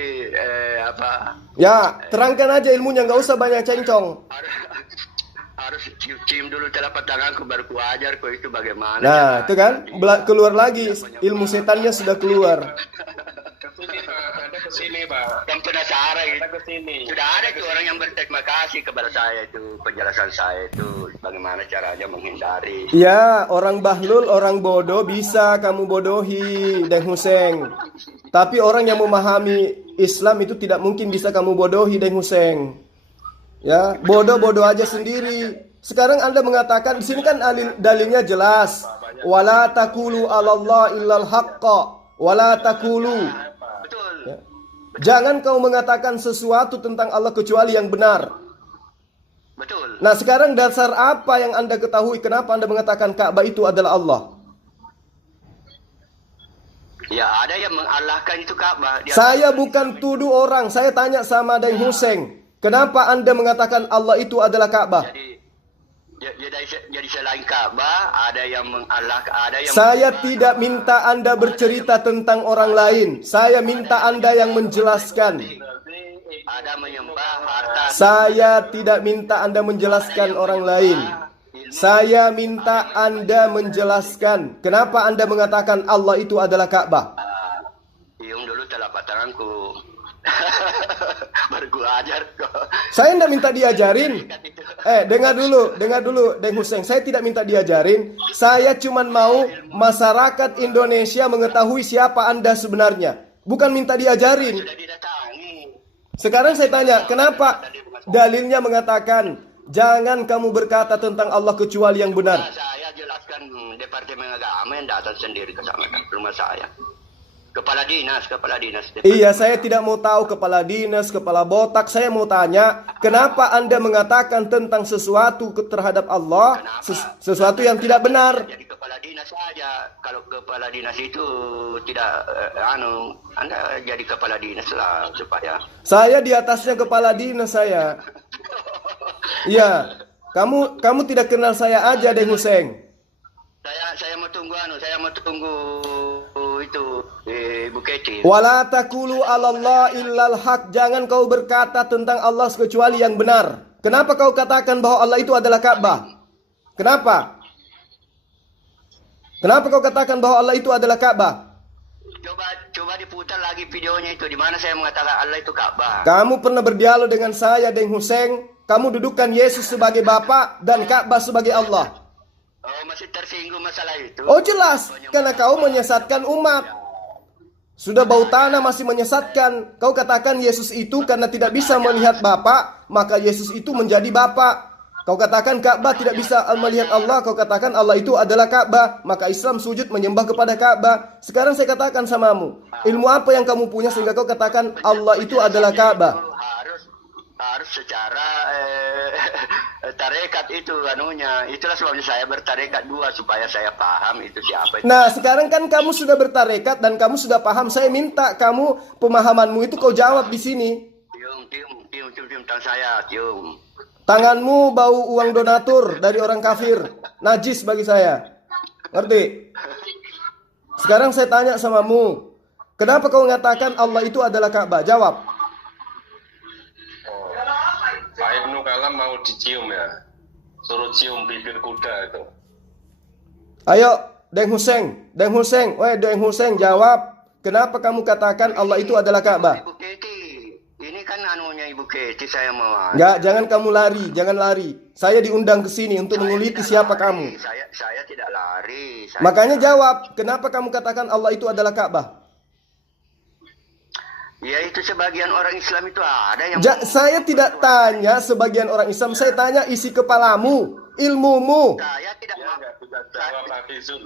apa? Ya, terangkan aja ilmunya, nggak usah banyak cencong. Harus cium dulu telapak tanganku baru ku ajar kok itu bagaimana. Nah, itu kan keluar lagi ilmu setannya sudah keluar. Kesini, Pak. Anda kesini, Pak. Yang penasaran Anda itu. kesini. Sudah ada tuh orang yang berterima kasih kepada saya itu penjelasan saya itu bagaimana caranya menghindari. Ya, orang bahlul, orang bodoh bisa kamu bodohi, Deng Huseng. Tapi orang yang memahami Islam itu tidak mungkin bisa kamu bodohi, Deng Huseng. Ya, bodoh-bodoh aja sendiri. Sekarang Anda mengatakan di sini kan dalilnya jelas. Wala taqulu 'alallah illal haqqa. Wala taqulu. Betul. Ya. Jangan kau mengatakan sesuatu tentang Allah kecuali yang benar. Betul. Nah, sekarang dasar apa yang Anda ketahui kenapa Anda mengatakan Ka'bah itu adalah Allah? Ya, ada yang mengalahkan itu Ka'bah. Saya bukan tuduh orang, saya tanya sama Deng Huseng. Kenapa Anda mengatakan Allah itu adalah Ka'bah? jadi selain Ka'bah ada yang mengalah, ada yang Saya tidak minta Anda bercerita tentang orang lain. Saya minta Anda yang menjelaskan. ada menyembah harta. Saya tidak minta Anda menjelaskan orang lain. Saya minta Anda menjelaskan. Kenapa Anda mengatakan Allah itu adalah Ka'bah? Yung dulu telapak tanganku. Baru gua ajar kok. Saya tidak minta diajarin. Dengar dulu, Deng Hussein. Saya tidak minta diajarin. Saya cuma mau masyarakat Indonesia mengetahui siapa Anda sebenarnya. Bukan minta diajarin. Sudah didatangi. Sekarang saya tanya, kenapa dalilnya mengatakan jangan kamu berkata tentang Allah kecuali yang benar? Saya jelaskan Departemen Agama yang datang sendiri ke sana kan, ke rumah saya. Kepala dinas. Iya, saya tidak mau tahu kepala dinas, kepala botak. Saya mau tanya, kenapa Anda mengatakan tentang sesuatu terhadap Allah, sesuatu yang tidak benar? Jadi kepala dinas saja. Kalau kepala dinas itu tidak, Anda jadi kepala dinas lah supaya. Saya di atasnya kepala dinas saya. Iya, kamu tidak kenal saya aja, Deng Hussein. Saya mau tunggu itu Ibu Keti. Wala taqulu 'alallah illal haq. Jangan kau berkata tentang Allah kecuali yang benar. Kenapa kau katakan bahwa Allah itu adalah Ka'bah? Kenapa? Kenapa kau katakan bahwa Allah itu adalah Ka'bah? Coba diputar lagi videonya itu di mana saya mengatakan Allah itu Ka'bah. Kamu pernah berdialog dengan saya, Deng Hussein. Kamu dudukkan Yesus sebagai Bapa dan Ka'bah sebagai Allah. Oh, masih tersinggung masalah itu. Oh jelas, karena kau menyesatkan umat. Sudah bau tanah masih menyesatkan. Kau katakan Yesus itu karena tidak bisa melihat Bapa, maka Yesus itu menjadi Bapa. Kau katakan Ka'bah tidak bisa melihat Allah, kau katakan Allah itu adalah Ka'bah, maka Islam sujud menyembah kepada Ka'bah. Sekarang saya katakan samamu, ilmu apa yang kamu punya sehingga kau katakan Allah itu adalah Ka'bah? Harus secara tarekat itu anunya. Itulah sebabnya saya bertarekat dua supaya saya paham itu siapa itu. Nah sekarang kan kamu sudah bertarekat dan kamu sudah paham. Saya minta kamu pemahamanmu itu kau jawab di sini. Cium tangan saya, cium. Tanganmu bau uang donatur dari orang kafir. Najis bagi saya. Ngerti? Sekarang saya tanya samamu, kenapa kau mengatakan Allah itu adalah Ka'bah? Jawab. Pak Ibnu Kalam mau dicium ya, suruh cium bibir kuda itu. Ayo, Deng Hussein, Deng Hussein jawab. Kenapa kamu katakan Allah itu adalah Ka'bah? Ibu Keti, ini kan anunya Ibu Keti saya mau. Enggak, jangan kamu lari, jangan lari. Saya diundang ke sini untuk menguliti siapa kamu. Saya tidak lari. Makanya jawab, kenapa kamu katakan Allah itu adalah Ka'bah? Ya itu sebagian orang Islam itu ada yang Saya tidak tanya sebagian orang Islam, saya tanya isi kepalamu, ilmumu. Saya tidak mau. Nggak bisa jawab Hafizul.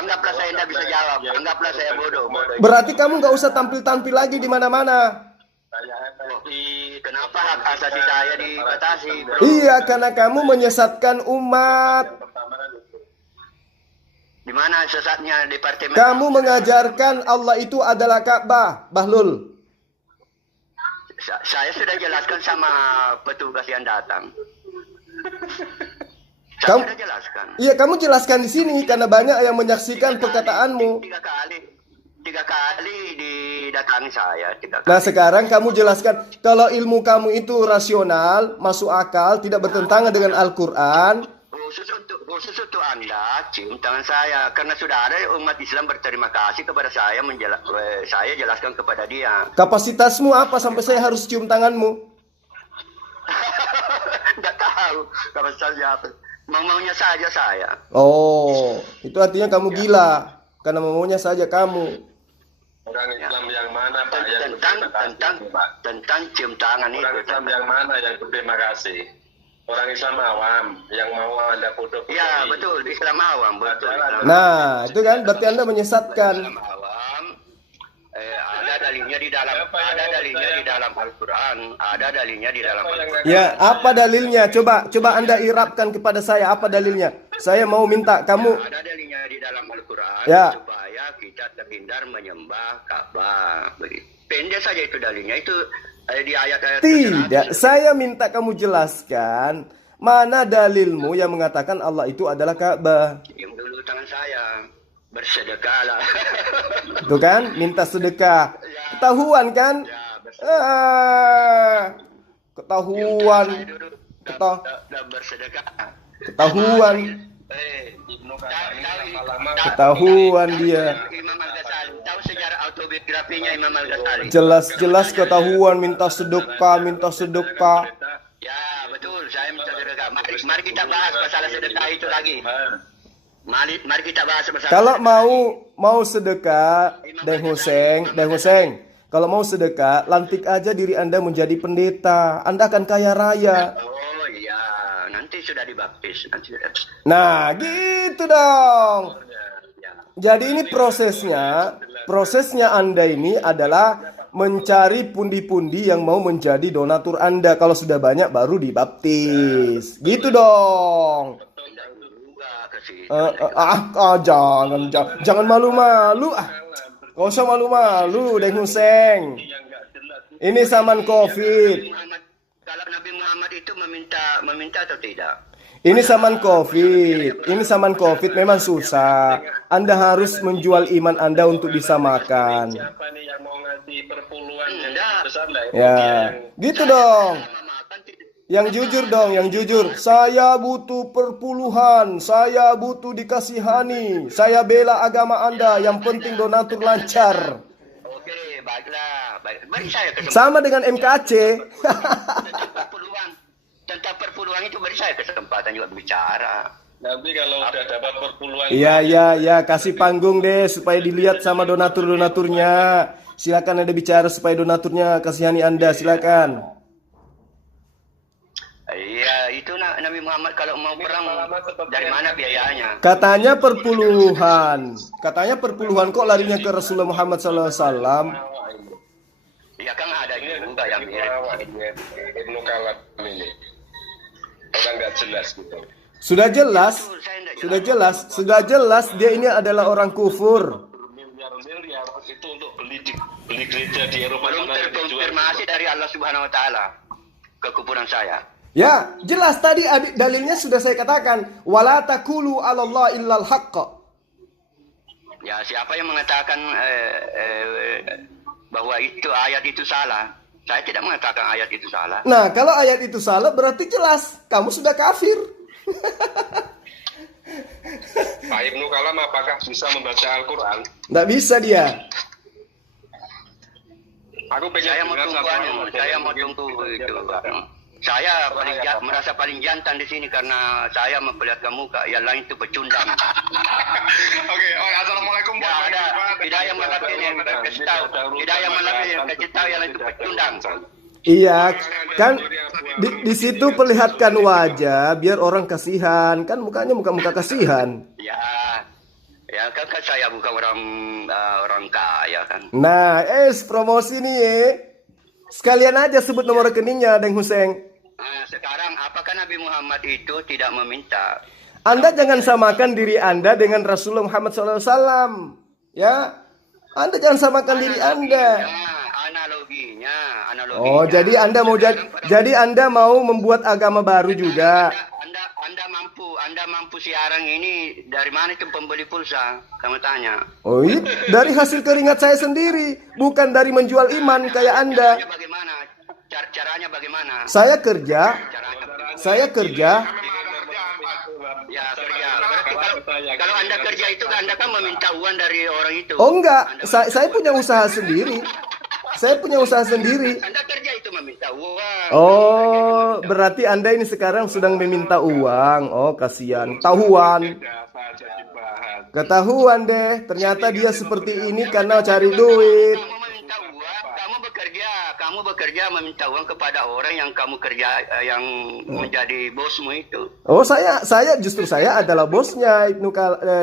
Anggaplah saya tidak bisa jawab. Anggaplah saya bodoh. Berarti kamu nggak usah tampil-tampil lagi di mana-mana. Saya FSI. Kenapa hak asasi saya dibatasi? Iya, karena kamu menyesatkan umat. Di mana sesatnya departemen? Kamu mengajarkan Allah itu adalah Ka'bah, Bahlul. Saya sudah jelaskan sama petugas yang datang. Saya Kamu- sudah jelaskan. Iya, kamu jelaskan di sini karena banyak yang menyaksikan perkataanmu. Tiga kali didatangi saya. Nah, sekarang kamu jelaskan kalau ilmu kamu itu rasional, masuk akal, tidak bertentangan dengan Al-Qur'an. Khusus untuk Anda, cium tangan saya. Karena sudah ada umat Islam berterima kasih kepada saya, saya jelaskan kepada dia. Kapasitasmu apa sampai saya harus cium tanganmu? Tidak tahu kapasitas apa. Maunya saja saya. Oh, itu artinya kamu gila. Karena maunya saja kamu. Orang Islam yang mana Pak yang berterima kasih, Pak? Tentang cium tangan itu. Orang Islam yang mana yang berterima kasih? Orang Islam awam yang mau Anda foto-foto. Ya betul, Islam awam betul. Islam Nah, itu kan berarti Anda menyesatkan. Islam awam. Ada dalilnya di dalam Al-Quran. Ada dalilnya di dalam Al-Quran. Ya, apa dalilnya? Coba Anda irapkan kepada saya apa dalilnya. Saya mau minta kamu. Ada dalilnya di dalam Al-Quran Ya. supaya kita terhindar menyembah Ka'bah. Begitu. Pendek saja itu dalilnya. Itu di ayat-ayat Tidak, saya minta kamu jelaskan Mana dalilmu yang mengatakan Allah itu adalah Ka'bah? Diam dulu tangan saya. Bersedekahlah. Itu kan, minta sedekah. Ketahuan kan? Ya, bersedekah. Ketahuan. Bersedekah. Ketahuan. Ibnu Kalam ini lama-lama Ketahuan dia. Imam Al-Ghazali. Tahu sejarah autobiografinya Imam Al-Ghazali? Jelas-jelas ketahuan minta sedekah, minta sedekah. Ya, betul. Saya minta sedekah. Mari kita bahas masalah sedekah itu lagi. Mari kita bahas masalah. Kalau mau sedekah, Deng Hussein, kalau mau sedekah, lantik aja diri Anda menjadi pendeta. Anda akan kaya raya. Oh iya, nanti sudah dibaptis. Nah, gitu dong. Ya. Jadi ini prosesnya Anda ini adalah mencari pundi-pundi yang mau menjadi donatur Anda. Kalau sudah banyak baru dibaptis. Gitu dong. Jangan malu-malu. Gak usah malu-malu, Deng Hussein. yang nggak jelas. Ini zaman COVID. Kalau Nabi Muhammad itu meminta atau tidak? Ini zaman COVID memang susah. Anda harus menjual iman Anda untuk bisa makan. Siapa nih yang mau ngasih perpuluhan yang Enggak. besar lah? Ya, gitu dong. Yang jujur dong, yang jujur. Saya butuh perpuluhan, saya butuh dikasihani. Saya bela agama Anda, yang penting donatur lancar. Oke, baiklah. Beri saya kesempatan. Sama dengan MKC. Tentang perpuluhan itu beri saya kesempatan juga bicara. Nanti kalau udah dapat perpuluhan. Iya, kasih panggung deh supaya dilihat sama donatur-donaturnya. Silakan Anda bicara supaya donaturnya kasihani Anda, silakan. Iya, itu Nabi Muhammad kalau mau perang dari mana biayanya? Katanya perpuluhan kok larinya ke Rasulullah Muhammad SAW. Ya kan ada juga yang mirip. Ibnu Kalam ini. Orang nggak jelas gitu. Sudah jelas dia ini adalah orang kufur. Miliar-miliar itu untuk beli gereja di Eropa. Belum terkonfirmasi dari Allah Subhanahu Wa Taala kekufuran saya. Ya, jelas tadi dalilnya sudah saya katakan, wala taqulu 'alallahi illal haqq. Ya, siapa yang mengatakan bahwa itu ayat itu salah? Saya tidak mengatakan ayat itu salah. Nah, kalau ayat itu salah berarti jelas kamu sudah kafir. Pak Ibnu Kalam apakah bisa membaca Al-Quran? Nggak bisa dia. Aku pengen Saya mau dengar tunggu, satu saya mau tunggu itu. Saya merasa paling jantan di sini karena saya memperlihatkan muka, yang lain itu pecundang. Oke, assalamualaikum. Tidak yang melakukan kasih tahu, tidak yang melakukan kasih tahu, yang lain itu pecundang. Iya, kan di situ perlihatkan wajah biar orang kasihan, kan mukanya muka kasihan. Ya kan saya bukan orang kaya kan. Nah, promosi nih ya. Sekalian aja sebut nomor rekeningnya, Deng Hussein. Sekarang apakah Nabi Muhammad itu tidak meminta? Anda jangan samakan diri Anda dengan Rasulullah Muhammad SAW. Ya, Anda jangan samakan diri Anda. Analoginya. Oh, jadi Anda mau membuat agama baru juga. Anda mampu siaran ini dari mana itu pembeli pulsa? Kamu tanya. Oh, iya, dari hasil keringat saya sendiri, bukan dari menjual iman kayak Anda. Caranya bagaimana? Saya kerja. Ya, kerja. Berarti kalau Anda kerja itu Anda kan meminta uang dari orang itu. Oh enggak, saya punya usaha sendiri. Anda kerja itu meminta uang. Oh, berarti Anda ini sekarang sedang meminta uang. Oh, kasihan. Ketahuan deh. Ternyata dia seperti ini karena cari duit. Kamu meminta uang, kamu bekerja meminta uang kepada orang yang kamu kerja, yang menjadi bosmu itu. Oh, saya adalah bosnya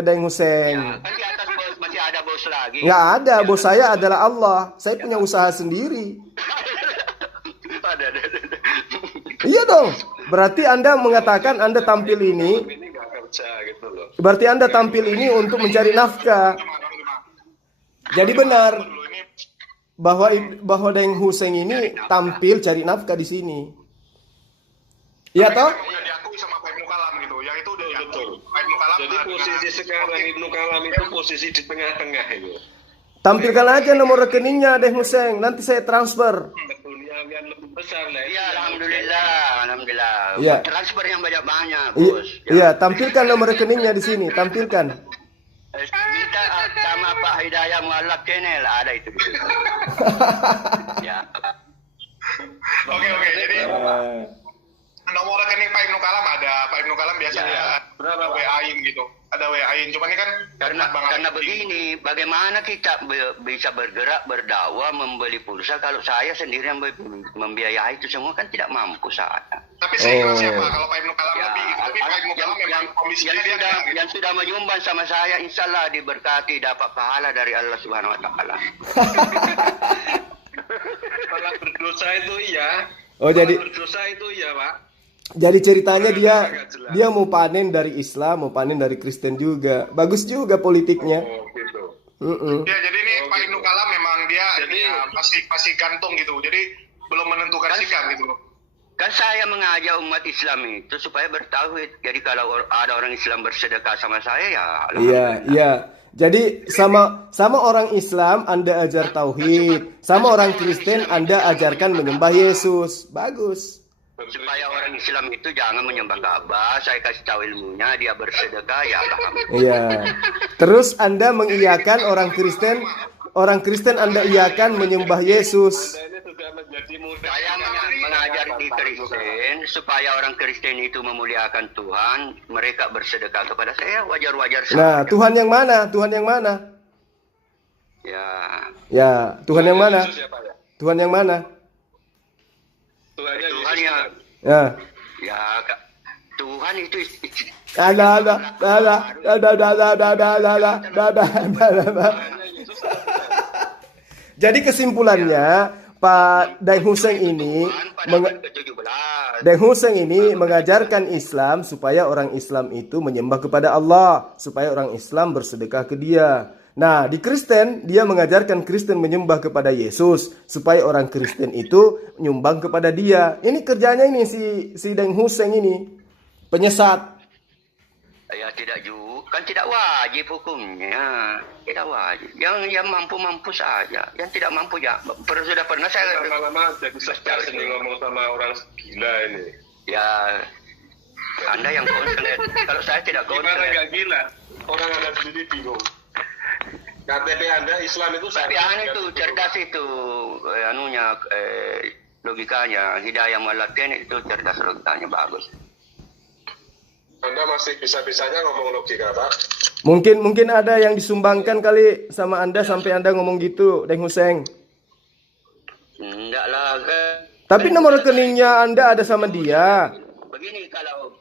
Deng Hussein. Ya, kan di atas bos masih ada bos lagi. Nggak ada, bos saya adalah Allah. Saya punya usaha sendiri. Ada. Iya dong. Berarti Anda mengatakan Anda tampil ini. Ini nggak kerja gitu loh. Berarti Anda tampil ini untuk mencari nafkah. Jadi benar bahwa Deng Hussein ini tampil cari nafkah di sini. Iya toh? Yang diakui sama Pak Ibnu Kalam gitu. Yang itu udah Betul. Pak Ibnu Kalam. Jadi posisi sekarang Ibnu Kalam itu posisi di tengah-tengah itu. Tampilkan aja nomor rekeningnya deh Hussein, nanti saya transfer. Keduniawian lebih besar lah. Iya, alhamdulillah. Iya. Transfer yang banyak-banyak, Iya, bos. iya, tampilkan nomor rekeningnya di sini, tampilkan. Minta sama Pak Hidayah Mualaf channel ada itu di situ. Ya. Oke. Jadi nomor rekening Pak Ibnu Kalam ada. Pak Ibnu Kalam biasanya Ya. ada WA-in gitu. Ada WA-in. Cuman ini kan Karena begini, bagaimana kita bisa bergerak berdakwah membeli pulsa kalau saya sendiri yang membiayai itu semua kan tidak mampu saya. Tapi saya ikhlas ya Pak, kalau Pak Ibnu Kalam lebih gitu. Tapi Pak Ibnu Kalam memang komisinya dia kan gitu. yang sudah menyumbang sama saya, insya Allah diberkati dapat pahala dari Allah Subhanahu Wa Taala. Kalau berdosa itu iya. Oh, jadi- Kalau berdosa itu iya, Pak. Jadi ceritanya dia mau panen dari Islam, mau panen dari Kristen juga. Bagus juga politiknya. Oh, gitu. Ya jadi ini Pak Ibnu Kalam memang dia Jadi- masih gantung gitu. Jadi belum menentukan sikap gitu. Kan saya mengajak umat Islam itu supaya bertauhid. Jadi kalau ada orang Islam bersedekah sama saya ya Iya, iya. Jadi sama orang Islam Anda ajar tauhid, sama orang Kristen Anda ajarkan menyembah Yesus. Bagus. supaya orang Islam itu jangan menyembah Ka'bah. Saya kasih tahu ilmunya, dia bersedekah ya alhamdulillah. Iya. Terus Anda mengiyakan orang Kristen Anda iyakan menyembah Yesus. Anda ini sudah menjadi muda. Saya mengajar di Kristen supaya orang Kristen itu memuliakan Tuhan, mereka bersedekah kepada saya wajar-wajar saja. Nah, Tuhan yang mana? Tuhan yang mana? Ya, Ya, Tuhan yang mana? Yesus ya, Pak, ya? Tuhan yang mana? Tuhannya Tuhan Yesus. yang Ya. ya Tuhan itu Jadi kesimpulannya Pak Daeng Hussein ini pada ke-17. Daeng Hussein ini mengajarkan Islam supaya orang Islam itu menyembah kepada Allah, supaya orang Islam bersedekah ke Dia. Nah, di Kristen dia mengajarkan Kristen menyembah kepada Yesus supaya orang Kristen itu nyumbang kepada Dia. Ini kerjanya ini si Daeng Hussein ini penyesat. Ya tidak juga, kan tidak wajib hukumnya, tidak wajib. Yang mampu saja, yang tidak mampu ya. Sudah pernah saya Lama-lama jadi stres ini ngomong sama orang gila ini. ya Anda yang konslet. Kalau saya tidak Gimana konslet. nggak gila? Orang Anda sendiri bingung. KTP Anda Islam itu Tapi aneh itu cerdas itu logikanya. Hidayah Mualafin itu cerdas logikanya bagus. Anda masih bisa-bisanya ngomong logika, Pak. Mungkin ada yang disumbangkan kali sama Anda sampai Anda ngomong gitu, Daeng Hussein. Enggak lah. Tapi nomor rekeningnya Anda ada sama dia. Begini kalau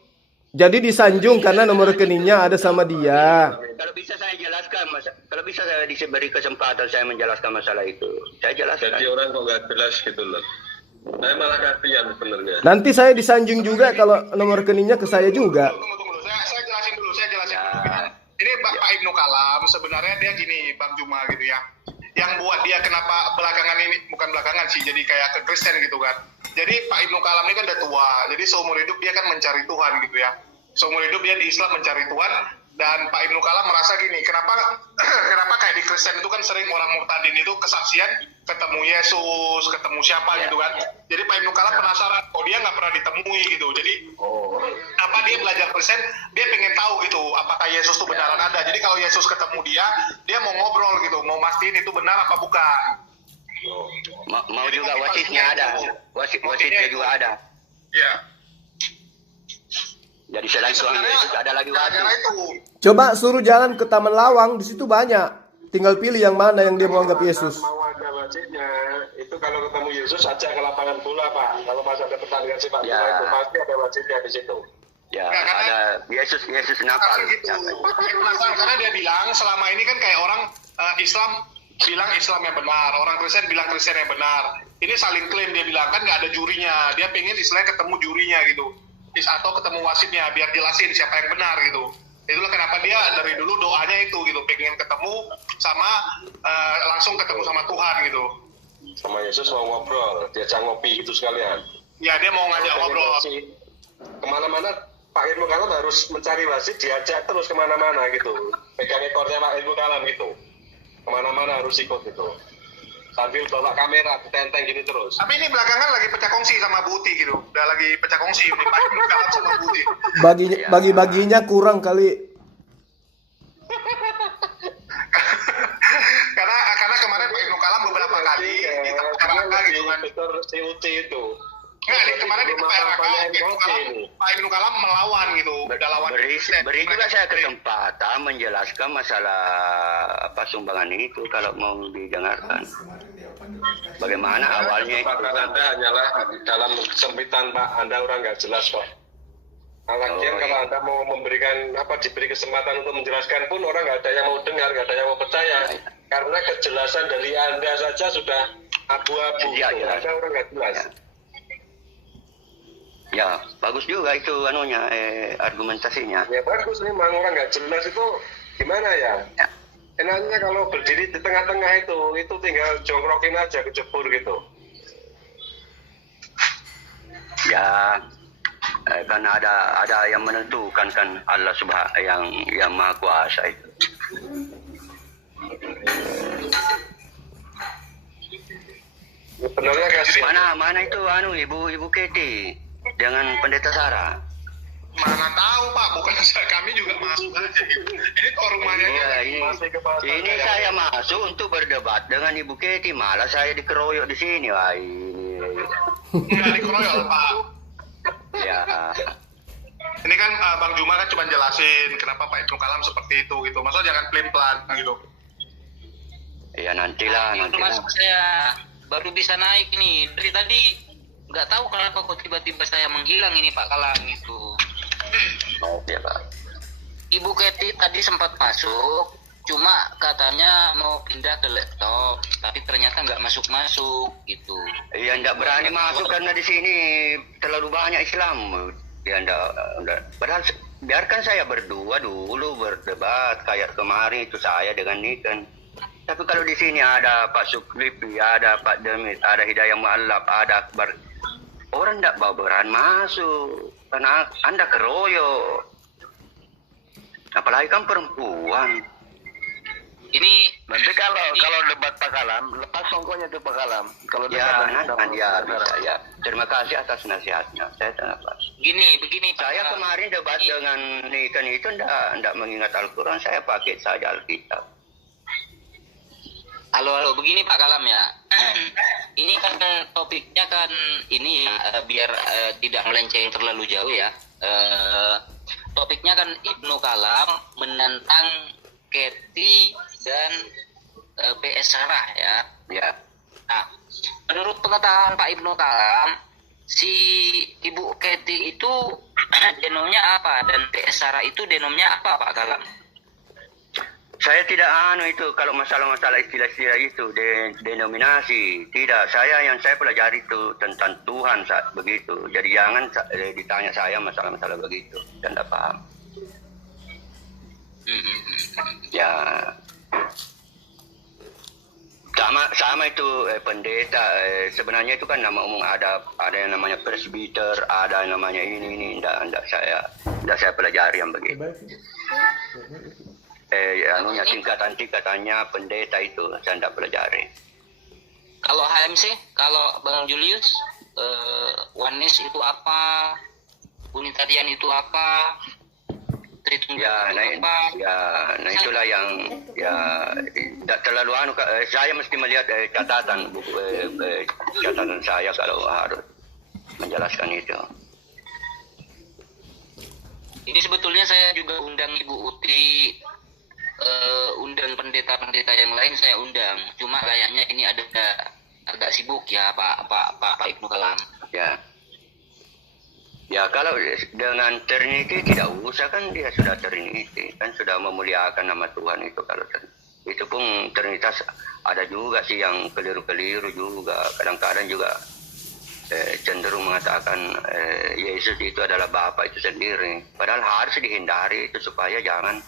Disanjung karena nomor rekeningnya ada sama dia. kalau bisa saya jelaskan, kalau bisa saya diberi kesempatan saya menjelaskan masalah itu. Saya jelaskan. Jadi orang kok nggak jelas gitu loh. Saya malah kasihan sebenarnya. Nanti saya disanjung juga kalau nomor rekeningnya ke saya juga. Tunggu. Saya jelasin dulu. Ini Pak Ibnu Kalam sebenarnya dia gini, Bang Juma gitu ya. Yang buat dia kenapa belakangan ini, bukan belakangan sih, jadi kayak ke Kristen gitu kan. Jadi Pak Ibnu Kalam ini kan udah tua, jadi seumur hidup dia kan mencari Tuhan gitu ya. Seumur hidup dia di Islam mencari Tuhan, dan Pak Ibnu Kalam merasa gini, kenapa kayak di Kristen itu kan sering orang murtadin itu kesaksian ketemu Yesus, ketemu siapa gitu kan. Jadi Pak Ibnu Kalam penasaran, kok dia nggak pernah ditemui gitu. Jadi apa dia belajar Kristen, dia pengen tahu gitu, apakah Yesus itu beneran ada. Jadi kalau Yesus ketemu dia mau ngobrol gitu, mau mastiin itu benar apa bukan. Mau juga wasitnya ada. Wasitnya juga ada. Iya. Jadi selain Tuhan Yesus ada lagi Gara-gara wasit. itu. Coba suruh jalan ke Taman Lawang, di situ banyak. Tinggal pilih yang mana yang dia mau anggap Yesus. Mau ada wasitnya, itu kalau ketemu Yesus aja ke lapangan bola, Pak. Kalau pas ada pertandingan sepak bola Ya. itu pasti ada wasitnya di situ. Ya, ada Yesus napal. Karena gitu. Saya penasaran karena dia bilang selama ini kan kayak orang Islam bilang Islam yang benar, orang Kristen bilang Kristen yang benar. Ini saling klaim, dia bilang kan nggak ada jurinya. Dia pengen istilahnya ketemu jurinya gitu, atau ketemu wasitnya biar jelasin siapa yang benar gitu. Itulah kenapa dia dari dulu doanya itu gitu, pengen ketemu sama langsung ketemu sama Tuhan gitu. Sama Yesus mau ngobrol, diajak ngopi gitu sekalian. Ya dia mau ngajak ngobrol. kemana-mana Pak Ibnu Kalam harus mencari wasit, diajak terus kemana-mana gitu, pegang ekornya Pak Ibnu Kalam gitu, kemana-mana harus ikut gitu, sambil bawa kamera ditenteng gini terus. Tapi ini belakangan lagi pecah kongsi sama Bu Uti gitu. Udah lagi pecah kongsi ini Pak Ibnu Kalam sama Bu Uti. Bagi-baginya kurang kali. karena kemarin Pak Ibnu Kalam beberapa kali di TPRK gitu kan. Si Uti itu. Enggak, kemarin di TPRK Pak Ibnu Kalam melawan gitu. Udah lawan. Beri juga saya kesempatan menjelaskan masalah apa sumbangan itu kalau mau didengarkan. Bagaimana awalnya itu? Kesempatan Anda hanyalah dalam kesempitan Pak, Anda orang nggak jelas kok. Lagian kalau Anda mau memberikan diberi kesempatan untuk menjelaskan pun orang nggak ada yang mau dengar, nggak ada yang mau percaya. Karena kejelasan dari Anda saja sudah abu-abu. Ya, jelas. Anda orang nggak jelas. Ya, bagus juga itu argumentasinya. Ya bagus memang, orang nggak jelas itu gimana ya? Ya. Enaknya kalau berdiri di tengah-tengah itu tinggal jongkrokin aja kejebur gitu. Ya, karena ada yang menentukan kan Allah yang Maha Kuasa itu. Sebenarnya kasih. Mana itu Ibu Keti dengan Pendeta Sarah. Mana tahu Pak, bukan kami juga masuk aja gitu. Ini kok rumahnya Iya, ini saya masuk untuk berdebat dengan Ibu Keti, malah saya dikeroyok di sini. Wah, ini. Nggak dikeroyok Pak. Ya. Ini kan Bang Juma kan cuma jelasin kenapa Pak Ibnu Kalam seperti itu gitu. Maksudnya jangan pelin-pelan gitu. Ya nantilah. Masuk saya baru bisa naik ini. Dari tadi nggak tahu kenapa kok tiba-tiba saya menghilang ini Pak Kalam itu. Oh, ya Pak. Ibu Keti tadi sempat masuk, cuma katanya mau pindah ke laptop, tapi ternyata nggak masuk gitu. Ya nggak berani masuk karena di sini terlalu banyak Islam. Ya nggak. Padahal biarkan saya berdua dulu berdebat kayak kemarin itu saya dengan Niken. Tapi kalau di sini ada Pak Sukripi, ada Pak Demit, ada Hidayah Mu'allaf, ada Akbar, orang tidak berani masuk karena Anda keroyok. Apalagi kan perempuan. Ini Nanti kalau debat Pak Kalam, lepas songkonya tuh Pak Kalam. Kalau Ya, debat bisa ya. Terima kasih atas nasihatnya. Saya terlepas. begini Pak Saya Kalam. kemarin debat dengan Niken itu tidak mengingat Al-Quran, saya pakai saja Alkitab. Halo, begini Pak Kalam ya. Ini kan topiknya kan ini biar tidak melenceng terlalu jauh ya. Topiknya kan Ibnu Kalam menentang Keti dan PS Sarah ya. Ya. Nah, menurut pengetahuan Pak Ibnu Kalam, si Ibu Keti itu denomnya apa dan PS Sarah itu denomnya apa Pak Kalam? Saya tidak itu kalau masalah-masalah istilah-istilah itu denominasi tidak. Yang saya pelajari itu tentang Tuhan begitu. Jadi jangan ditanya saya masalah-masalah begitu. Dan tidak paham. Ya sama itu pendeta sebenarnya itu kan nama umum, ada yang namanya presbiter, ada yang namanya ini tidak saya pelajari yang begitu. Tingkatannya pendeta itu saya tidak pelajari. Kalau HMC, kalau Bang Julius, Oneness itu apa? Unitarian itu apa? Tritunggal itu apa? Nah itulah yang tidak terlalu saya mesti melihat catatan catatan saya kalau harus menjelaskan itu. Ini sebetulnya saya juga undang Ibu Uti, undang pendeta-pendeta yang lain saya undang. Cuma kayaknya ini agak sibuk ya Pak Ibnu Kalam. Ya kalau dengan Trinity tidak usah, kan dia sudah Trinity, kan sudah memuliakan nama Tuhan itu. Kalau itu pun Trinitas ada juga sih yang keliru-keliru juga, kadang-kadang juga cenderung mengatakan Yesus itu adalah Bapa itu sendiri. Padahal harus dihindari itu supaya jangan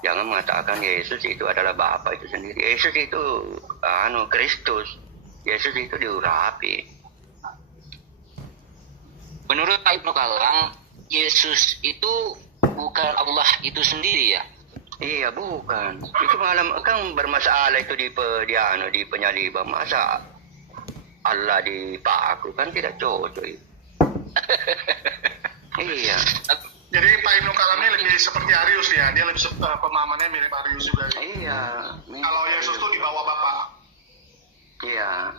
mengatakan Yesus itu adalah Bapa itu sendiri. Yesus itu Kristus. Yesus itu diurapi. menurut Pak Ibnu Kalam, Yesus itu bukan Allah itu sendiri ya? Iya, bukan. Itu malam kan bermasalah itu di penyaliban. Masa Allah dipaku kan tidak cocok itu. Iya. Jadi Pak Ibnu Kalam ini lebih seperti Arius ya, dia lebih pemahamannya mirip Arius juga. Iya. Kalau Yesus tuh di bawah Bapa. Iya.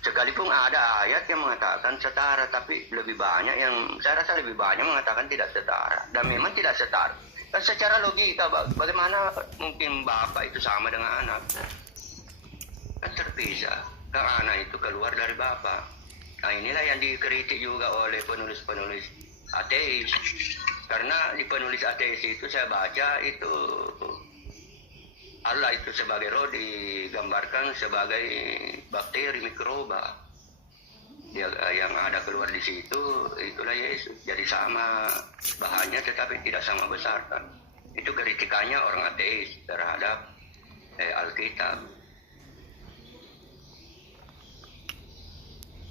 Sekalipun ada ayat yang mengatakan setara, tapi lebih banyak yang saya rasa lebih banyak mengatakan tidak setara. Dan memang tidak setara. Dan secara logika, bagaimana mungkin bapak itu sama dengan anak? Kan terpisah. Kan anak itu keluar dari bapak. Nah inilah yang dikritik juga oleh penulis-penulis ateis. Karena di penulis ateis itu saya baca itu Allah itu sebagai roh digambarkan sebagai bakteri mikroba. Dia yang ada keluar di situ itulah Yesus. Jadi sama bahannya tetapi tidak sama besar kan. Itu kritikannya orang ateis terhadap Alkitab.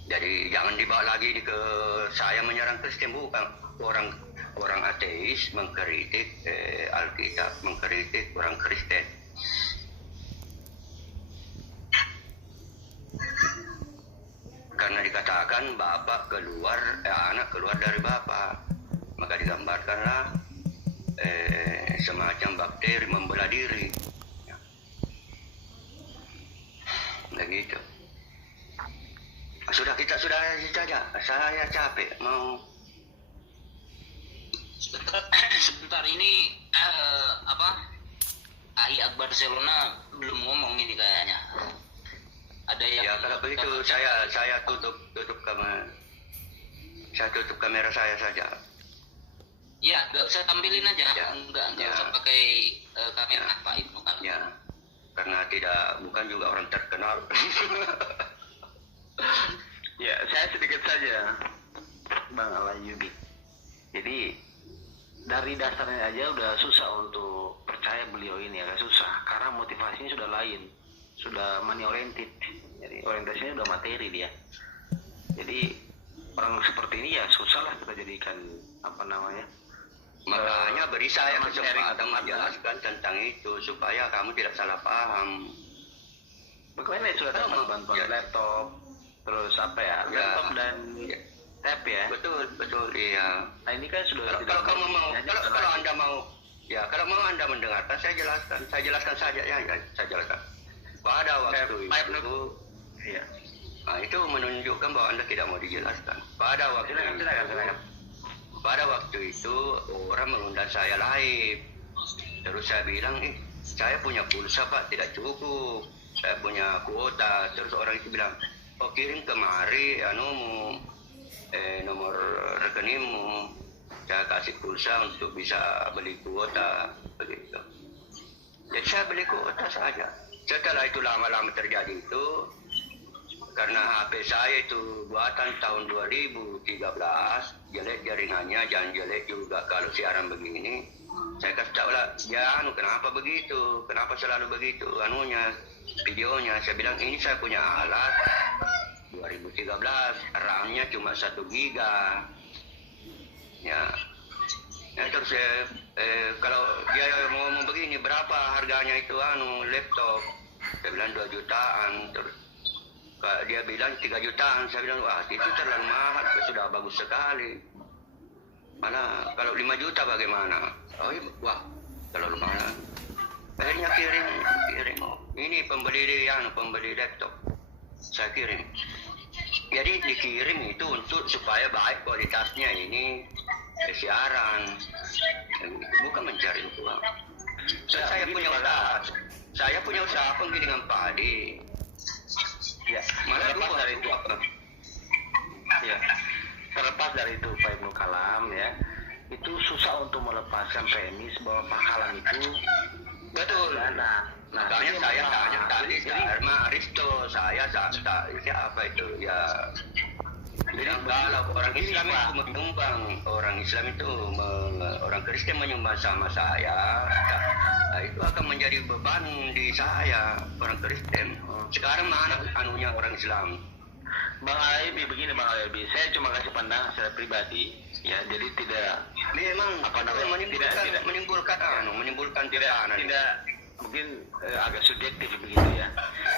Jadi jangan dibawa lagi ke saya menyerang Kristen, bukan. Orang ateis mengkritik Alkitab, mengkritik orang Kristen. Karena dikatakan anak keluar dari bapak, maka digambarkanlah semacam bakteri membelah diri. Begitu. Sudah saja. Saya capek mau. Sebentar ini AI Akbar Barcelona belum ngomong ini kayaknya. Ada yang Ya kalau begitu saya tutup kamera. Saya tutup kamera saya saja. Ya, nggak usah tampilin aja. Ya. Nggak Ya. usah pakai kamera Pak Ibnu Kalam. Ya. Karena bukan juga orang terkenal. Ya, saya sedikit saja, Bang Alayubi. Jadi dari dasarnya aja udah susah untuk percaya beliau ini, agak susah karena motivasinya sudah lain, sudah money oriented. Jadi orientasinya udah materi dia. Jadi orang seperti ini ya susah lah kita jadikan Makanya beri saya kesempatan menjelaskan tentang itu supaya kamu tidak salah paham. Bagaimana sudah dapat bantuan laptop, terus laptop dan tab ya. Betul iya. Nah ini kan sudah Kalau kamu mau, kalau mau anda mendengarkan saya jelaskan saja ya, saya jelaskan. Pada waktu itu, iya. nah itu menunjukkan bahwa anda tidak mau dijelaskan. Pada waktu itu orang mengundang saya live, terus saya bilang, saya punya pulsa Pak tidak cukup, saya punya kuota. Terus orang itu bilang, oh kirim kemari nomor rekeningmu, saya kasih pulsa untuk bisa beli kuota begitu. Jadi saya beli kuota saja. Setelah itu lama-lama terjadi itu, karena HP saya itu buatan tahun 2013, jelek jaringannya, jangan jelek juga kalau siaran begini. Saya kasih tahu lah, kenapa begitu, kenapa selalu begitu, videonya. Saya bilang ini saya punya alat 2013, RAM-nya cuma 1 giga. Ya terus kalau dia mau ngomong begini, berapa harganya itu laptop? Saya bilang 2 jutaan. Terus dia bilang 3 jutaan. Saya bilang wah itu terlalu mahal, sudah bagus sekali. Mana kalau 5 juta bagaimana? Oh iya, wah terlalu mahal. Akhirnya kirim. Ini pembeli laptop. Saya kirim. Jadi dikirim itu untuk supaya baik kualitasnya ini siaran, bukan mencari uang. Saya punya usaha penggilingan padi. Ya, terlepas dari itu Ya, terlepas dari itu Pak Ibnu Kalam ya, itu susah untuk melepaskan premis bahwa Pak Kalam itu betul. Makanya saya tanya tadi Dharma Aristo, siapa itu ya. Jadi kalau orang Islam itu menyumbang, orang Kristen menyumbang sama saya, nah, itu akan menjadi beban di saya orang Kristen. Sekarang mana orang Islam? Bang Albi, begini Bang Albi, saya cuma kasih pandangan secara pribadi, ya. Jadi tidak Memang apa namanya, tidak menimbulkan tekanan. tidak mungkin agak subjektif begitu ya.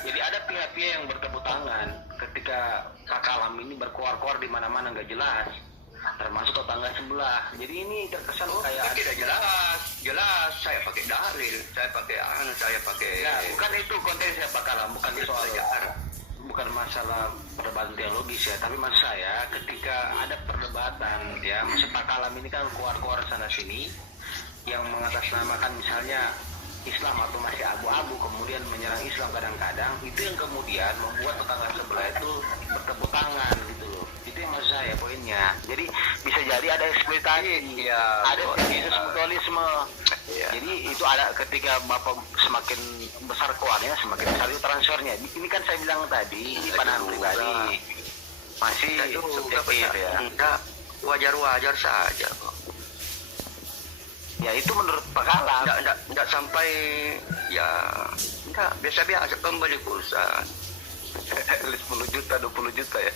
Jadi ada pihak-pihak yang bertepuk tangan ketika Pak Kalam ini berkoar-koar di mana-mana nggak jelas, termasuk tetangga sebelah. Jadi ini terkesan kayak Tidak jelas. Saya pakai dalil, saya pakai. ya, bukan itu konteksnya Pak Kalam, bukan soal bukan masalah perdebatan teologis ya, tapi maksud saya ketika ada perdebatan ya, maksud Pak Kalam ini kan keluar-keluar sana sini yang mengatasnamakan misalnya Islam atau masih abu-abu, kemudian menyerang Islam kadang-kadang, itu yang kemudian membuat tetangga sebelah itu bertepuk tangan gitu loh. Itu yang maksud saya poinnya. Jadi bisa jadi ada eksploitasi, ada bisnis mutualisme. Jadi itu ada ketika Bapak semakin besar keluarnya, semakin besar itu transfernya. Ini kan saya bilang tadi, ini pandangan pribadi. Masih subjektif ya. Enggak, wajar-wajar saja kok. Ya itu menurut Pak Kalam. Enggak sampai ya enggak biasa-biasa pembeli pulsa. 10 juta, 20 juta ya.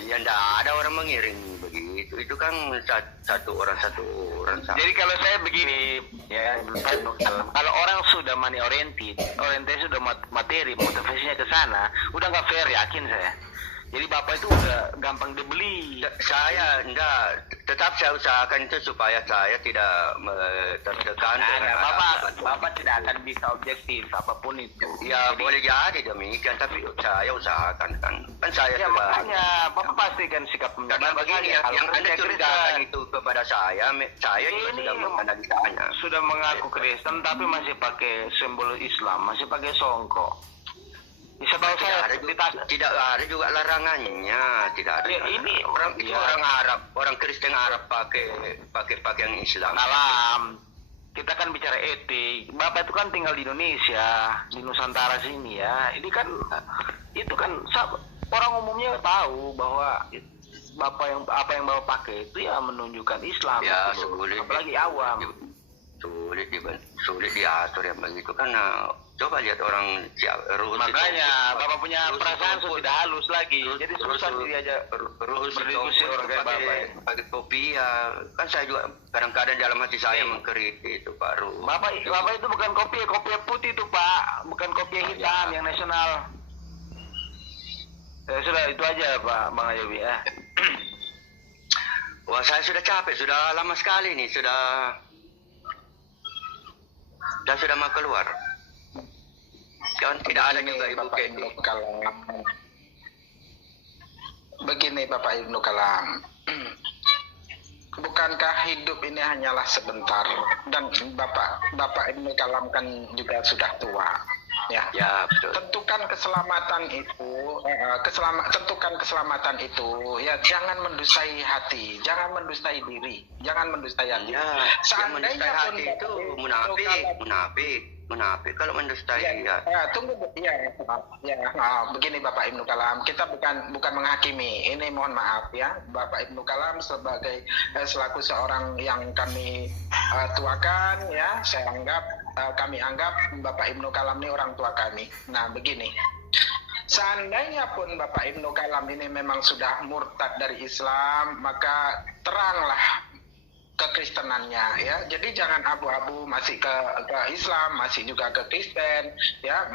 Ya enggak ada orang mengiring begitu. Itu kan satu orang sama. Jadi kalau saya begini ya, kalau orang sudah money oriented, orientasi sudah materi, motivasinya ke sana, udah nggak fair, yakin saya. Jadi Bapak itu udah gampang dibeli. Saya enggak, tetap saya usahakan itu supaya saya tidak tertekan. Bapak tidak akan bisa objektif apapun itu. Ya jadi, boleh jadi demikian, tapi saya usahakan kan saya ya, sudah. Makanya Bapak pastikan sikap Karena begini yang Anda ceritakan itu kepada saya juga sudah menganalisanya. Sudah mengaku Kristen tapi masih pakai simbol Islam, masih pakai songkok. Bisa tahu saya tidak ada juga larangannya, tidak ada. Ya, ini orang Arab, orang Kristen Arab pakai pakaian Islam. Alam. Kita kan bicara etik. Bapak itu kan tinggal di Indonesia, di Nusantara sini ya. Ini kan itu kan orang umumnya tahu bahwa Bapak apa yang Bapak pakai itu ya menunjukkan Islam. Ya, sulit, apalagi awam. Sulit diatur yang begitu karena coba lihat orang makanya Bapak punya perasaan sudah halus lagi, jadi susah diajak berdiskusi orang kayak Bapak. Pakai kopi ya, kan saya juga kadang-kadang dalam hati saya mengkritik itu Pak Ruh. Bapak itu bukan kopi putih itu Pak, bukan kopi hitam yang nasional. Sudah itu aja Pak Bang Ayobi ya. Wah saya sudah capek, sudah lama sekali nih, sudah mau keluar. Kan tidak ada juga Ibu Keti. Begini Bapak Ibnu Kalam, bukankah hidup ini hanyalah sebentar, dan Bapak Ibnu Kalam kan juga sudah tua, ya betul. Tentukan keselamatan itu ya, jangan mendustai hati, jangan mendustai diri, jangan mendustai hati. Seandainya hati itu munafik kalau mendustai begini Bapak Ibnu Kalam, kita bukan menghakimi, ini mohon maaf ya Bapak Ibnu Kalam sebagai selaku seorang yang kami tuakan ya, kami anggap Bapak Ibnu Kalam ini orang tua kami. Nah begini, seandainya pun Bapak Ibnu Kalam ini memang sudah murtad dari Islam, maka teranglah kekristenannya ya. Jadi jangan abu-abu masih ke Islam, masih juga ke Kristen ya,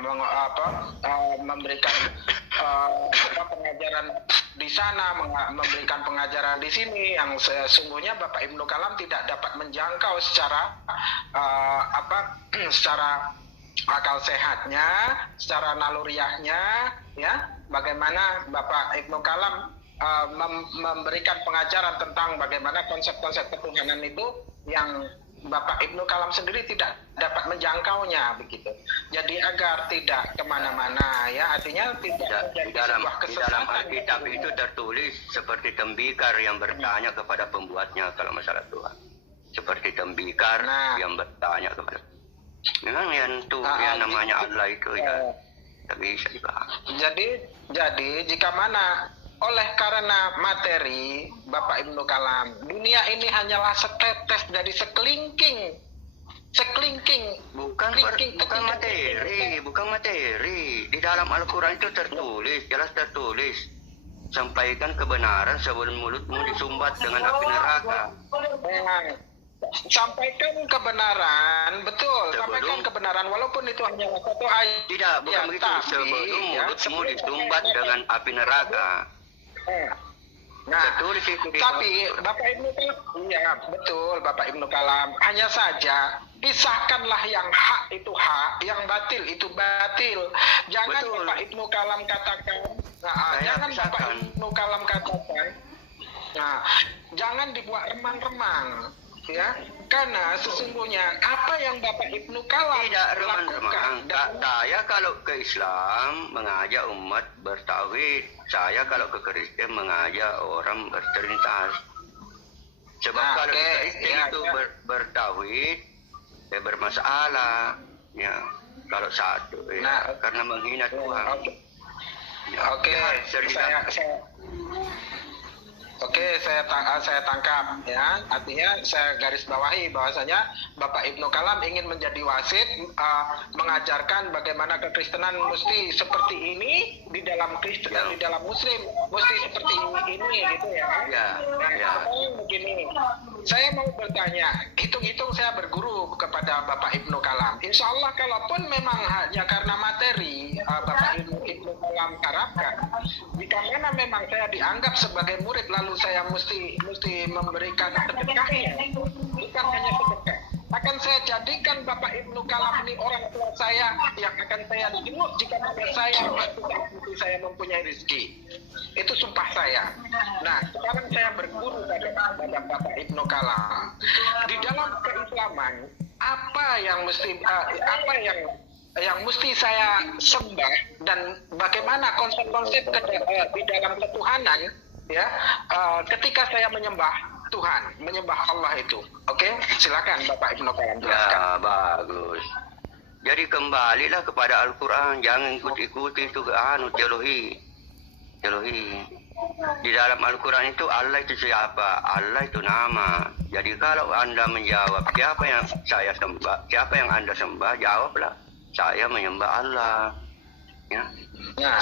memberikan pengajaran di sana, memberikan pengajaran di sini yang sesungguhnya Bapak Ibnu Kalam tidak dapat menjangkau secara secara akal sehatnya, secara naluriahnya ya, bagaimana Bapak Ibnu Kalam memberikan pengajaran tentang bagaimana konsep-konsep ketuhanan itu yang Bapak Ibnu Kalam sendiri tidak dapat menjangkaunya begitu. Jadi agar tidak kemana-mana ya, artinya tidak di dalam Alkitab itu tertulis seperti tembikar yang bertanya kepada pembuatnya kalau masalah Tuhan. Seperti tembikar yang bertanya kepada. Memang yang namanya Allah itu ya tak bisa dibahas. Jadi jika mana oleh karena materi Bapak Ibnu Kalam, dunia ini hanyalah setetes dari sekelingking bukan ketika- materi. Di dalam Al-Quran itu tertulis, jelas tertulis. Sampaikan kebenaran sebelum mulutmu disumbat dengan api neraka. Sampaikan kebenaran, betul. Sampaikan Sebelum- kebenaran, walaupun itu hanya satu ayat. Tidak, bukan begitu. tapi, Sebelum ya, mulutmu sebelum disumbat saya- dengan api neraka. Nah, Tertulis itu di- tapi Bapak Ibnu Kalam, iya betul Bapak Ibnu Kalam. Hanya saja pisahkanlah yang hak itu hak, yang batil itu batil. Jangan Betul. Bapak Ibnu Kalam katakan, Saya jangan Bapak pisahkan. Ibnu Kalam katakan, jangan dibuat remang-remang, ya. Karena sesungguhnya apa yang Bapak Ibnu Kalam Tidak lakukan remang-remang. dan Saya kalau ke Islam mengajak umat bertauhid. Saya kalau ke Kristen mengajak orang bertrinitas. Sebab Nah, kalau oke. di Kristen Ya, itu ya. Bertauhid, bermasalah. Ya, kalau satu, ya, Nah, karena menghina Tuhan. Oke. Ya, Oke, ya, sering- saya tangkap ya. Artinya saya garis bawahi bahwasanya Bapak Ibnu Kalam ingin menjadi wasit, mengajarkan bagaimana kekristenan mesti seperti ini di dalam Kristen dan Ya. di dalam Muslim mesti seperti ini gitu ya. Ya, Nah, ya. sekarang begini, saya mau bertanya, hitung-hitung saya berguru kepada Bapak Ibnu Kalam. Insya Allah kalaupun memang hanya karena materi Bapak Ibnu Kalam harapkan, jika mana memang saya dianggap sebagai murid lalu saya mesti memberikan sedekahnya, bukan hanya sedekah. Akan saya jadikan Bapak Ibnu Kalam ini orang tua saya yang akan saya jenguk jika mana saya mempunyai rezeki. Itu sumpah saya. Nah, sekarang saya berguru pada Bapak Ibnu Kalam. Di dalam keislaman, apa yang mesti saya sembah dan bagaimana konsep-konsep di dalam ketuhanan, ya, ketika saya menyembah Tuhan, menyembah Allah itu. Oke, silakan Bapak Ibnu Kalam jelaskan. Ya, bagus. Jadi kembalilah kepada Al-Quran. Jangan ikut-ikuti itu teologi. Di dalam Al-Quran itu Allah itu siapa? Allah itu nama. Jadi kalau Anda menjawab siapa yang saya sembah, siapa yang Anda sembah, jawablah saya menyembah Allah. Ya. Nah,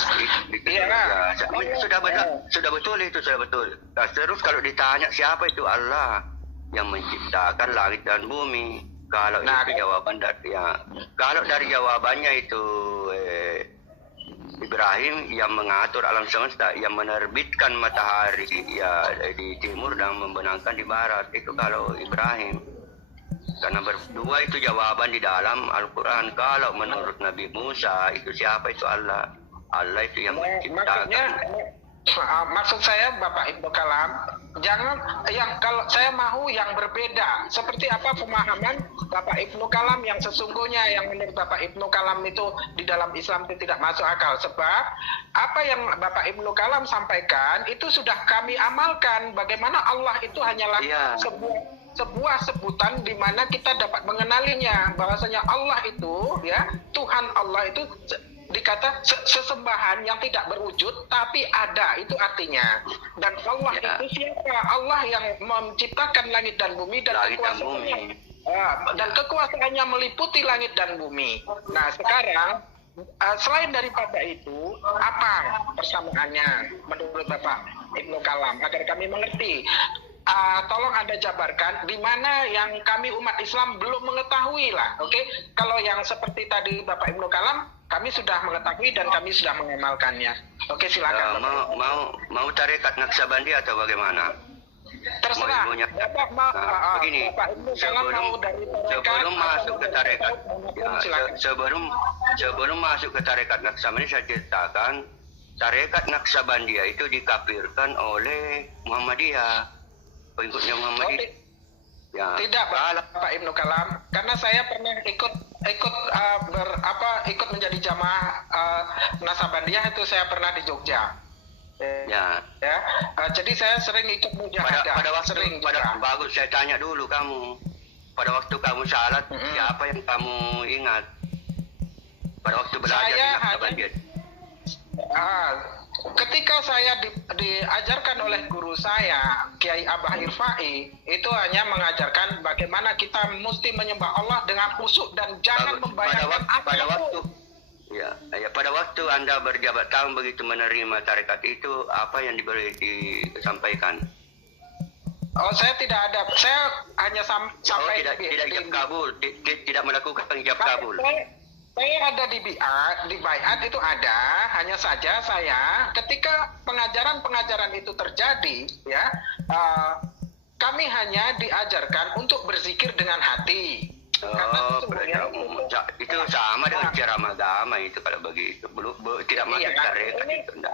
iya, Sudah betul itu, sudah betul. Nah, terus kalau ditanya siapa itu Allah yang menciptakan langit dan bumi, kalau itu jawaban kalau dari jawabannya itu Ibrahim yang mengatur alam semesta, yang menerbitkan matahari ya di timur dan membenangkan di barat, itu kalau Ibrahim. Karena berdua itu jawaban di dalam Al-Quran. Kalau menurut Nabi Musa itu siapa itu Allah? Allah itu yang menciptakan. Maksud saya Bapak Ibnu Kalam, jangan kalau saya mau yang berbeda. Seperti apa pemahaman Bapak Ibnu Kalam yang sesungguhnya, yang menurut Bapak Ibnu Kalam itu di dalam Islam itu tidak masuk akal. Sebab apa yang Bapak Ibnu Kalam sampaikan itu sudah kami amalkan. Bagaimana Allah itu hanyalah sebuah sebutan di mana kita dapat mengenalinya, bahwasanya Allah itu, ya, Tuhan Allah itu dikata sesembahan yang tidak berwujud tapi ada, itu artinya. Dan Allah itu siapa? Allah yang menciptakan langit dan bumi dan kekuasaannya. Dan kekuasaannya meliputi langit dan bumi. Nah, sekarang selain daripada itu, apa persamaannya menurut Bapak Ibnu Kalam agar kami mengerti? Tolong Anda jabarkan di mana yang kami umat Islam belum mengetahui lah. Oke, kalau yang seperti tadi Bapak Ibnu Kalam, kami sudah mengetahui dan kami sudah mengamalkannya. Oke, silakan. Mau tarekat Naqsabandi atau bagaimana? Terserah. Bapak mau begini, Bapak Ibnu Kalam mau dari tarekat sebelum masuk ke tarekat, silakan. sebelum masuk ke tarekat Naqsabandi, saya ceritakan tarekat Naqsabandiyah itu dikafirkan oleh Muhammadiyah, pengikutnya Muhammadiyah. Tidak, Bapak Ibnu Kalam, karena saya pernah ikut menjadi jamaah Nasabandiyah, itu saya pernah di Jogja. Jadi saya sering ikut mujahadah. Bagus, saya tanya dulu kamu. Pada waktu kamu salat, siapa yang kamu ingat? Pada waktu belajar di Naqsabandiyah. ketika saya diajarkan oleh guru saya Kiai Abah Irfai, itu hanya mengajarkan bagaimana kita mesti menyembah Allah dengan khusyuk dan jangan membayangkan pada waktu apapun. pada waktu Anda berjabat tangan begitu menerima tarekat itu, apa yang disampaikan? Oh, saya tidak ada. Saya hanya sampai tidak ijab kabul, tidak melakukan ijab kabul. Saya ada di baiat itu ada, hanya saja saya ketika pengajaran itu terjadi, ya, kami hanya diajarkan untuk berzikir dengan hati. Itu sama dengan ceramah agama itu kalau begitu. Tidak masuk tarekat itu enggak.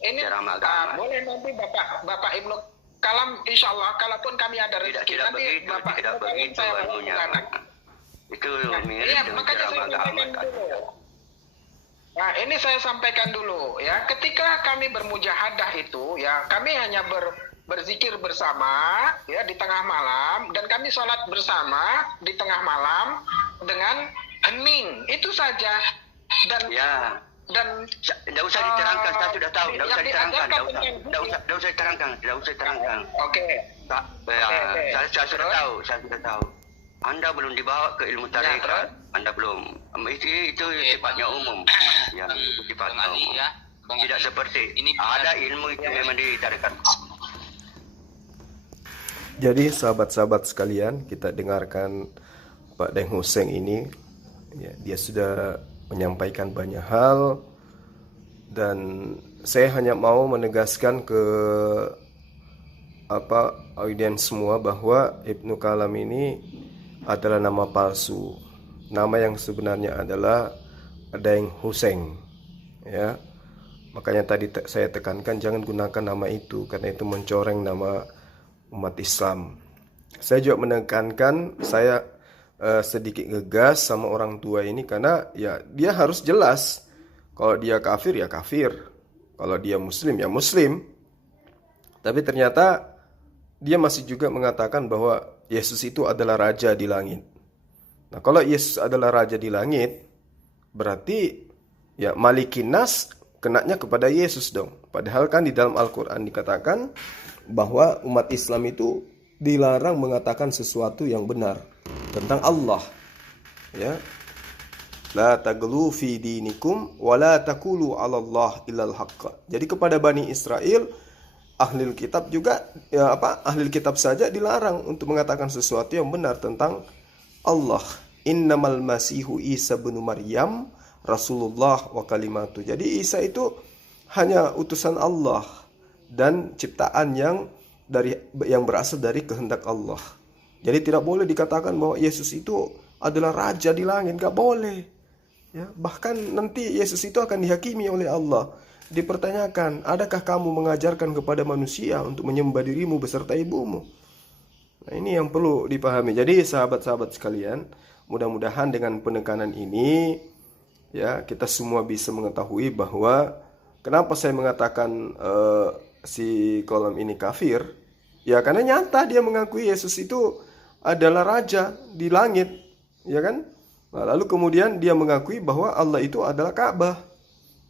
Ini ceramah agama. Boleh nanti Bapak Ibnu Kalam, insya Allah, kalaupun kami ada rezeki tidak nanti begitu, Bapak tidak Ibnu Kalam begitu saya anunya. itu mirip dengan makanya saya ceramah agama. sampaikan dulu. Nah, ini saya sampaikan dulu ya. Ketika kami bermujahadah itu ya, kami hanya berzikir bersama ya di tengah malam, dan kami sholat bersama di tengah malam dengan hening. Itu saja. Dan tidak usah diterangkan, saya sudah tahu. Tidak usah diterangkan, tidak usah diterangkan. Oke. Saya sudah tahu. Anda belum dibawa ke ilmu tarekat. Anda belum. Itu sifatnya umum. Ya, itu sifatnya umum. Tidak seperti ada ilmu itu memang di tarekat. Jadi sahabat-sahabat sekalian, kita dengarkan Pak Deng Hussein ini, ya, dia sudah menyampaikan banyak hal, dan saya hanya mau menegaskan ke audiens semua bahwa Ibnu Kalam ini adalah nama palsu. Nama yang sebenarnya adalah Deng Hussein, ya. Makanya tadi saya tekankan jangan gunakan nama itu, karena itu mencoreng nama umat Islam. Saya juga menekankan, saya sedikit ngegas sama orang tua ini, karena ya dia harus jelas. Kalau dia kafir ya kafir, kalau dia muslim ya muslim. Tapi ternyata dia masih juga mengatakan bahwa Yesus itu adalah raja di langit. Nah, kalau Yesus adalah raja di langit, berarti ya Malikin Nas kenanya kepada Yesus dong. Padahal kan di dalam Al-Quran dikatakan bahwa umat Islam itu dilarang mengatakan sesuatu yang benar tentang Allah, ya. La taglu fi dinikum wa la taqulu 'ala Allah illal haqq. Jadi kepada Bani Israel, ahlul kitab juga ahlul kitab saja dilarang untuk mengatakan sesuatu yang benar tentang Allah. Innamal masihu Isa bin Maryam Rasulullah wa kalimatu. Jadi Isa itu hanya utusan Allah dan ciptaan yang berasal dari kehendak Allah. Jadi tidak boleh dikatakan bahwa Yesus itu adalah raja di langit, nggak boleh. Ya, bahkan nanti Yesus itu akan dihakimi oleh Allah. Dipertanyakan, adakah kamu mengajarkan kepada manusia untuk menyembah dirimu beserta ibumu? Nah, ini yang perlu dipahami. Jadi sahabat-sahabat sekalian, mudah-mudahan dengan penekanan ini, ya, kita semua bisa mengetahui bahwa kenapa saya mengatakan si Kalam ini kafir. Ya, karena nyata dia mengakui Yesus itu adalah raja di langit, ya kan? Nah, lalu kemudian dia mengakui bahwa Allah itu adalah Ka'bah.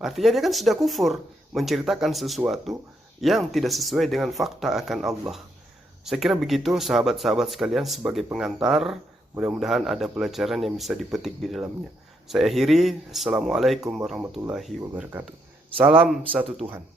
Artinya dia kan sudah kufur, menceritakan sesuatu yang tidak sesuai dengan fakta akan Allah. Saya kira begitu sahabat-sahabat sekalian, sebagai pengantar, mudah-mudahan ada pelajaran yang bisa dipetik di dalamnya. Saya akhiri, Assalamualaikum warahmatullahi wabarakatuh. Salam satu Tuhan.